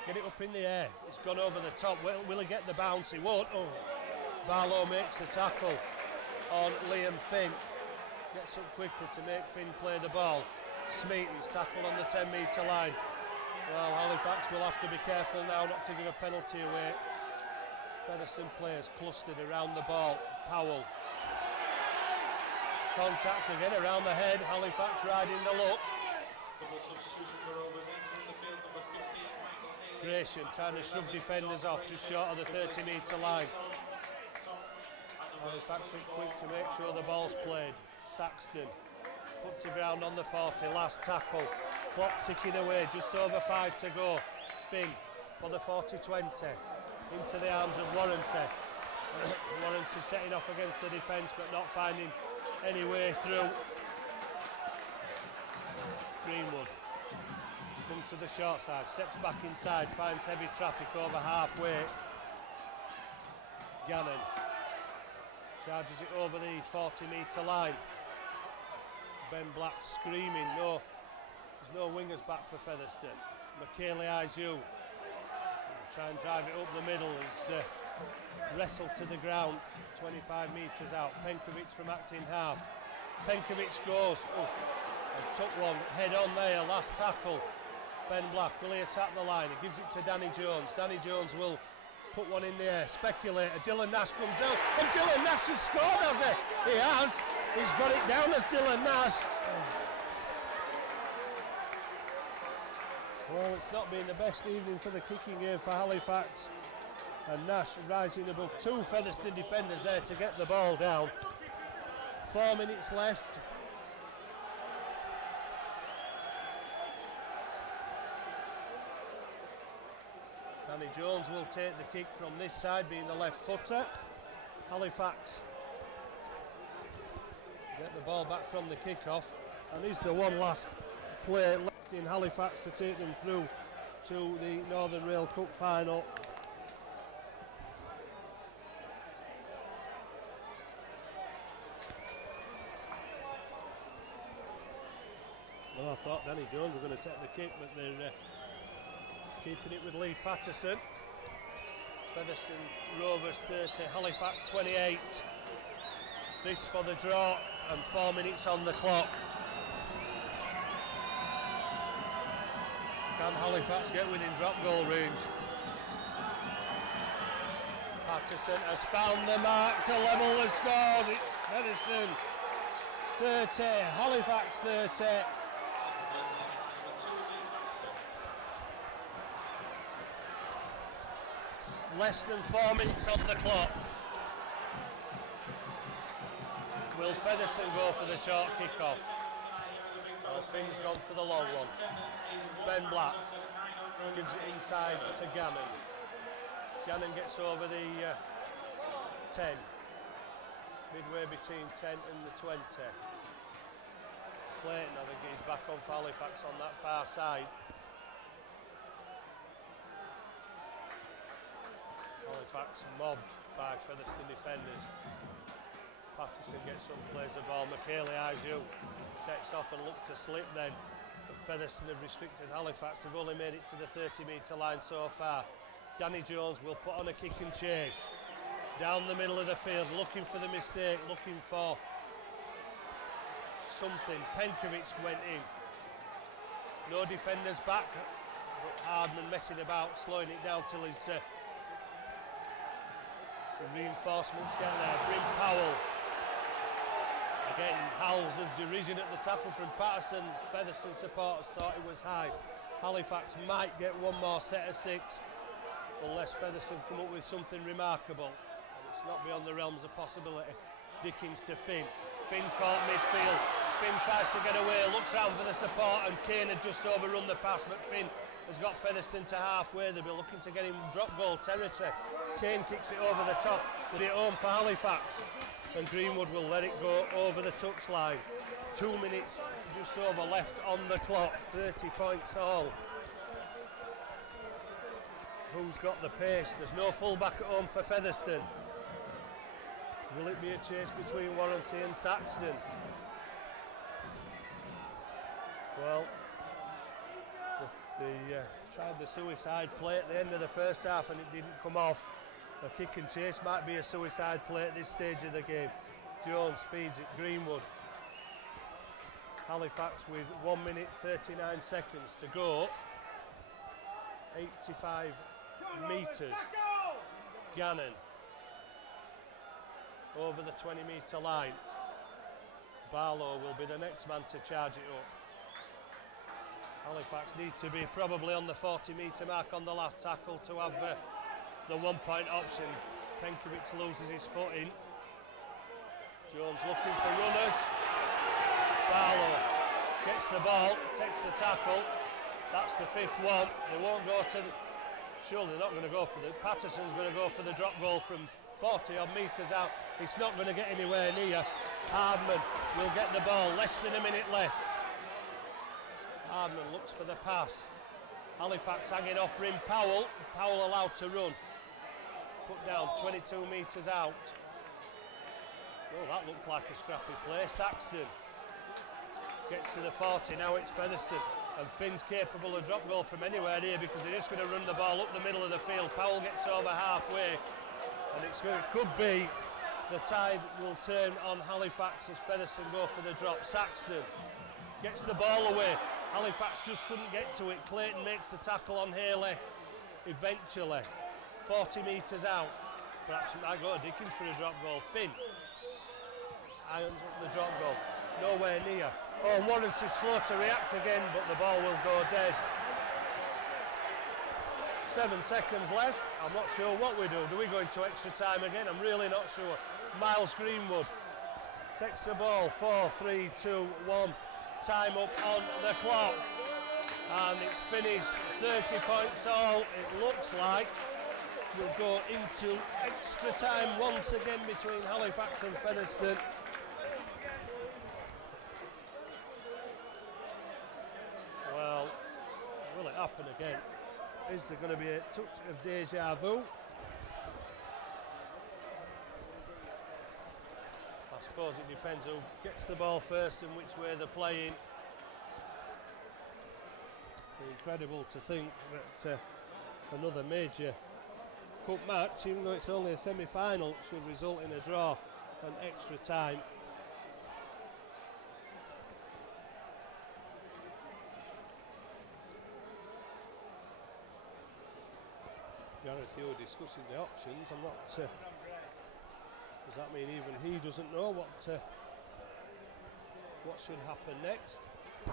Get it up in the air. It's gone over the top. Will he get the bounce? He won't. Oh. Barlow makes the tackle on Liam Finn. Gets up quickly to make Finn play the ball. Smeaton's tackle on the 10-metre line. Well, Halifax will have to be careful now not to give a penalty away. Featherstone players clustered around the ball. Powell. Contact again around the head. Halifax riding the luck. Double substitution for Rovers entering the field, number 15, Michael Haley. Gratian trying to shove defenders off just short of the 30-metre line. Halifax are quick to make sure the ball's played. Saxton put to ground on the 40, last tackle. Clock ticking away, just over 5 to go. Finn for the 40-20. Into the arms of Warrensey. Warrensey setting off against the defence but not finding any way through. Greenwood comes to the short side, steps back inside, finds heavy traffic over halfway. Gannon charges it over the 40-metre line. Ben Black screaming, no, there's no wingers back for Featherstone. Michaeli Aizeu try and drive it up the middle. He's wrestled to the ground, 25 metres out. Penkovic from acting half. Penkovic goes, and took one head on there, last tackle. Ben Black, will he attack the line? He gives it to Danny Jones. Danny Jones will put one in the air. Speculator, Dylan Nash comes down, and Dylan Nash has scored, has he? He has. He's got it down as Dylan Nash. Well, it's not been the best evening for the kicking game for Halifax. And Nash rising above 2 Featherstone defenders there to get the ball down. 4 minutes left. Danny Jones will take the kick from this side, being the left footer. Halifax get the ball back from the kick-off, and is the one last play left in Halifax to take them through to the Northern Rail Cup final. Well, I thought Danny Jones were going to take the kick, but they're keeping it with Lee Patterson. Featherstone Rovers 30, Halifax 28. This for the draw, and 4 minutes on the clock. Can Halifax get within drop goal range? Patterson has found the mark to level the scores. It's Featherstone 30, Halifax 30. Less than 4 minutes on the clock. Will Featherstone go for the short kick-off? Finn's gone for the long one. Ben Black gives it inside to Gannon. Gannon gets over the 10. Midway between 10 and the 20. Clayton, I think he's back on for Halifax on that far side. Halifax mobbed by Featherstone defenders. Patterson gets up, plays the ball. McHaley eyes you, sets off and looked to slip then. But Featherstone have restricted Halifax. They've only made it to the 30-metre line so far. Danny Jones will put on a kick and chase. Down the middle of the field, looking for the mistake, looking for something. Penkovic went in. No defenders back, but Hardman messing about, slowing it down till his the reinforcements get there. Bryn Powell. Again, howls of derision at the tackle from Patterson. Featherstone supporters thought it was high. Halifax might get one more set of 6, unless Featherstone come up with something remarkable. And it's not beyond the realms of possibility. Dickens to Finn. Finn caught midfield. Finn tries to get away, looks round for the support, and Kane had just overrun the pass, but Finn has got Featherstone to halfway. They'll be looking to get him drop goal territory. Kane kicks it over the top, but it home for Halifax. And Greenwood will let it go over the touchline. 2 minutes just over left on the clock. 30 points all. Who's got the pace? There's no full-back at home for Featherstone. Will it be a chase between Warranty and Saxton? Well, they tried the suicide play at the end of the first half and it didn't come off. A kick and chase might be a suicide play at this stage of the game. Jones feeds it, Greenwood. Halifax with 1 minute 39 seconds to go. 85 metres. Gannon over the 20-metre line. Barlow will be the next man to charge it up. Halifax need to be probably on the 40-metre mark on the last tackle to have the 1 point option. Penkovic loses his footing. Jones looking for runners. Barlow gets the ball, takes the tackle. That's the 5th one. They won't go to the... Surely they're not going to go for the... Patterson's going to go for the drop goal from 40 odd metres out. It's not going to get anywhere near. Hardman will get the ball. Less than a minute left. Hardman looks for the pass. Halifax hanging off Bryn Powell. Powell allowed to run. Put down 22 metres out. Oh, that looked like a scrappy play. Saxton gets to the 40. Now it's Featherstone. And Finn's capable of drop goal from anywhere here because they're just going to run the ball up the middle of the field. Powell gets over halfway. And it could be the tide will turn on Halifax as Featherstone go for the drop. Saxton gets the ball away. Halifax just couldn't get to it. Clayton makes the tackle on Haley eventually. 40 metres out. Perhaps it might go to Dickens for a drop goal. Finn irons up the drop goal. Nowhere near. Oh, Warrens is slow to react again, but the ball will go dead. 7 seconds left. I'm not sure what we do. Do we go into extra time again? I'm really not sure. Miles Greenwood takes the ball. 4, 3, 2, 1. Time up on the clock. And it's finished. 30 points all. It looks like we'll go into extra time once again between Halifax and Featherstone. Well, will it happen again? Is there going to be a touch of deja vu? I suppose it depends who gets the ball first and which way they're playing. Incredible to think that another major cup match, even though it's only a semi-final, should result in a draw and extra time. Gareth Hugh discussing the options. I'm not. Does that mean even he doesn't know what should happen next? A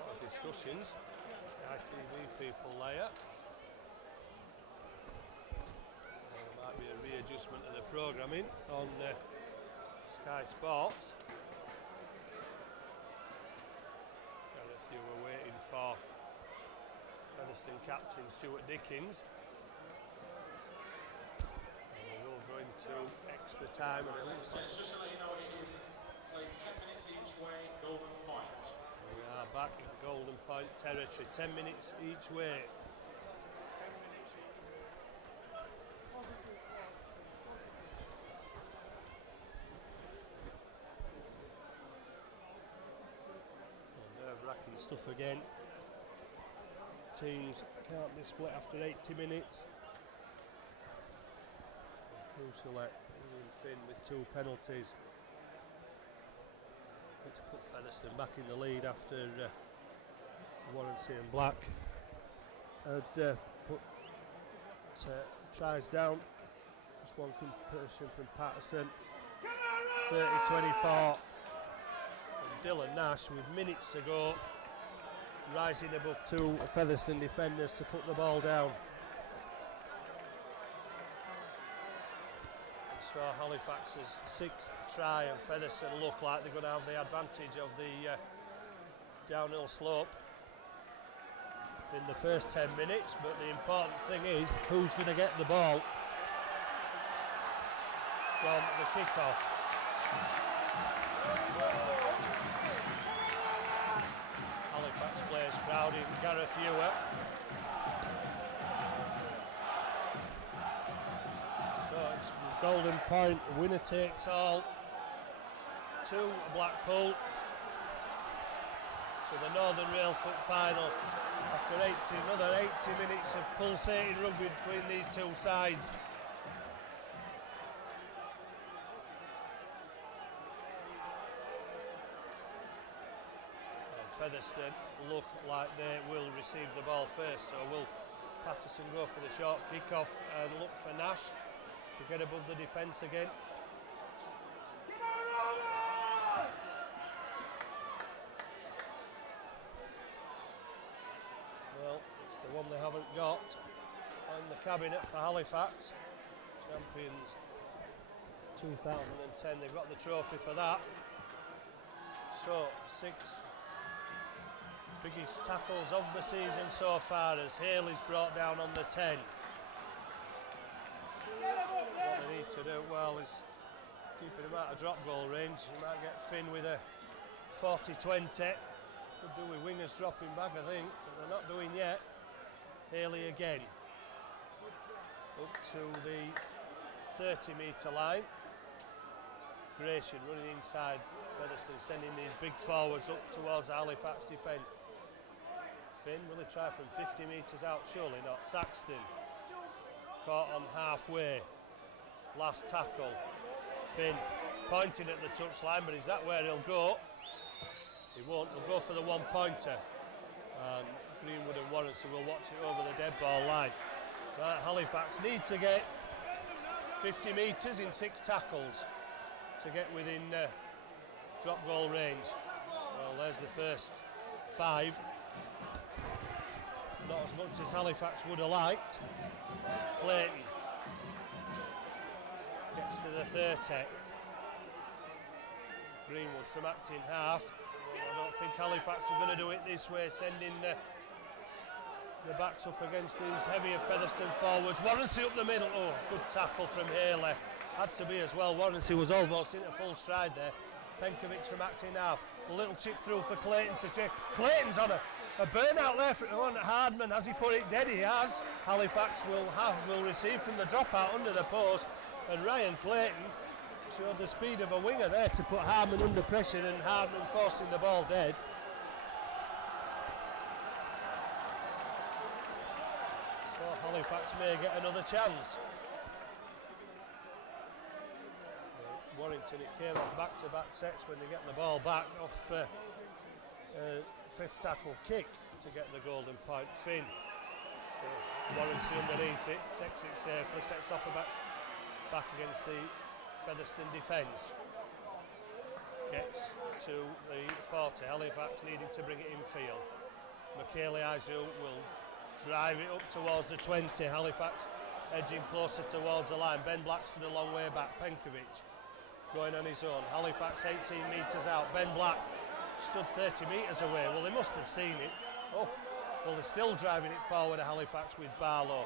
lot of discussions. ITV people there. There might be a readjustment of the programming on Sky Sports. Gareth, you were waiting for Featherstone captain Stuart Dickens. And we'll go into extra time. And Just to let you know, it is played 10 minutes each way, Golden Point. we are back in Golden Point territory, 10 minutes each way. Nerve-wracking stuff again. Teams can't be split after 80 minutes. Crucially, Finn with 2 penalties. Had to put Featherstone back in the lead after Warranty and Black had put tries down. Just one conversion from Patterson. 30-24. And Dylan Nash with minutes to go, rising above 2 Featherstone defenders to put the ball down. So Halifax's 6th try, and Featherstone look like they're going to have the advantage of the downhill slope in the first 10 minutes, but the important thing is who's going to get the ball from the kick-off. Halifax players crowding Gareth Ewer. So it's Golden Point, winner takes all, to Blackpool, to the Northern Rail Cup final after another 80 minutes of pulsating rugby between these two sides. Featherstone look like they will receive the ball first, so will Patterson go for the short kick-off and look for Nash to get above the defence again. Well, it's the one they haven't got on the cabinet for Halifax. Champions 2010, they've got the trophy for that. So, 6 biggest tackles of the season so far as Haley's brought down on the 10. What they need to do well is keeping him out of drop goal range. You might get Finn with a 40-20. Could do with wingers dropping back, I think, but they're not doing yet. Haley again. Up to the 30-metre line. Gratian running inside. Featherstone sending these big forwards up towards the Halifax defence. Finn, will he try from 50 metres out? Surely not. Saxton caught on halfway. Last tackle. Finn pointing at the touchline, but is that where he'll go? He won't. He'll go for the 1-pointer. And Greenwood and Warranty will watch it over the dead ball line. Right, Halifax need to get 50 metres in 6 tackles to get within drop goal range. Well, there's the first 5. Not as much as Halifax would have liked. Clayton gets to the 30. Greenwood from acting half. Well, I don't think Halifax are going to do it this way, sending the backs up against these heavier Featherstone forwards. Warranty up the middle. Oh, good tackle from Haley. Had to be as well. Warranty was almost into full stride there. Penkovic from acting half. A little chip through for Clayton to check. Clayton's on a burnout there for Hardman. Has he put it dead? He has. Halifax will receive from the dropout under the post, and Ryan Clayton showed the speed of a winger there to put Hardman under pressure, and Hardman forcing the ball dead. So Halifax may get another chance. Warrington, it came off back-to-back sets when they get the ball back off 5th tackle kick to get the Golden Point. Finn, Warranty underneath it, takes it safely, sets off a back against the Featherstone defence. Gets to the 40, Halifax needing to bring it infield. Michaeli Aizu will drive it up towards the 20, Halifax edging closer towards the line. Ben Black stood a long way back, Penkovic going on his own. Halifax 18 metres out. Ben Black stood 30 metres away. Well, they must have seen it. Oh, well, they're still driving it forward at Halifax with Barlow.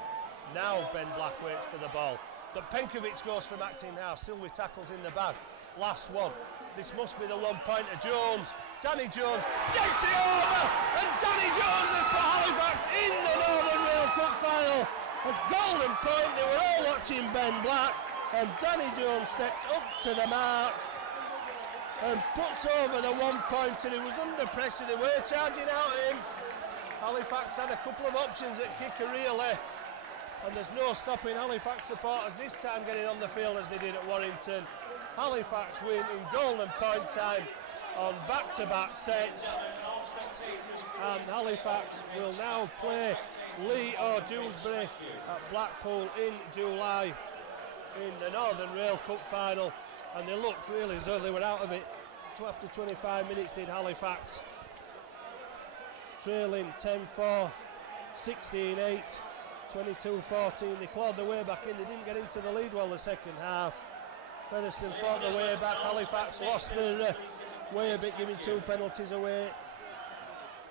Now Ben Black waits for the ball. But Penkovic goes from acting half, still with tackles in the bag. Last one. This must be the 1 pointer. Jones. Danny Jones gets it over, and Danny Jones has put Halifax in the Northern Rail Cup final. A golden point. They were all watching Ben Black, and Danny Jones stepped up to the mark and puts over the 1 pointer. He was under pressure. They were charging out at him. Halifax had a couple of options at kicker really, and there's no stopping Halifax supporters this time getting on the field as they did at Warrington. Halifax win in golden point time on back-to-back sets, and Halifax will now play Lee or Dewsbury at Blackpool in July in the Northern Rail Cup final, and they looked really as though they were out of it after 25 minutes in Halifax, trailing 10-4, 16-8, 22-14. They clawed their way back in. They didn't get into the lead well the second half. Featherstone fought their way back. Halifax lost their way a bit, giving 2 penalties away.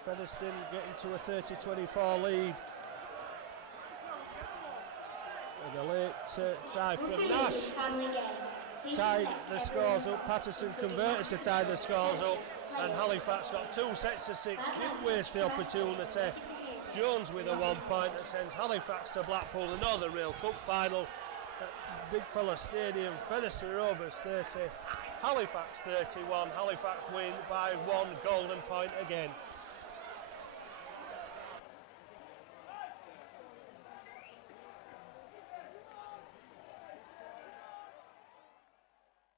Featherstone getting to a 30-24 lead. And a late try from Nash tied the scores up. Patterson converted to tie the scores up, and Halifax got 2 sets of 6. Didn't waste the opportunity. Jones with a 1 point that sends Halifax to Blackpool, the Northern Rail Cup final at Big Fella Stadium. Featherstone Rovers 30, Halifax 31. Halifax win by 1 golden point again.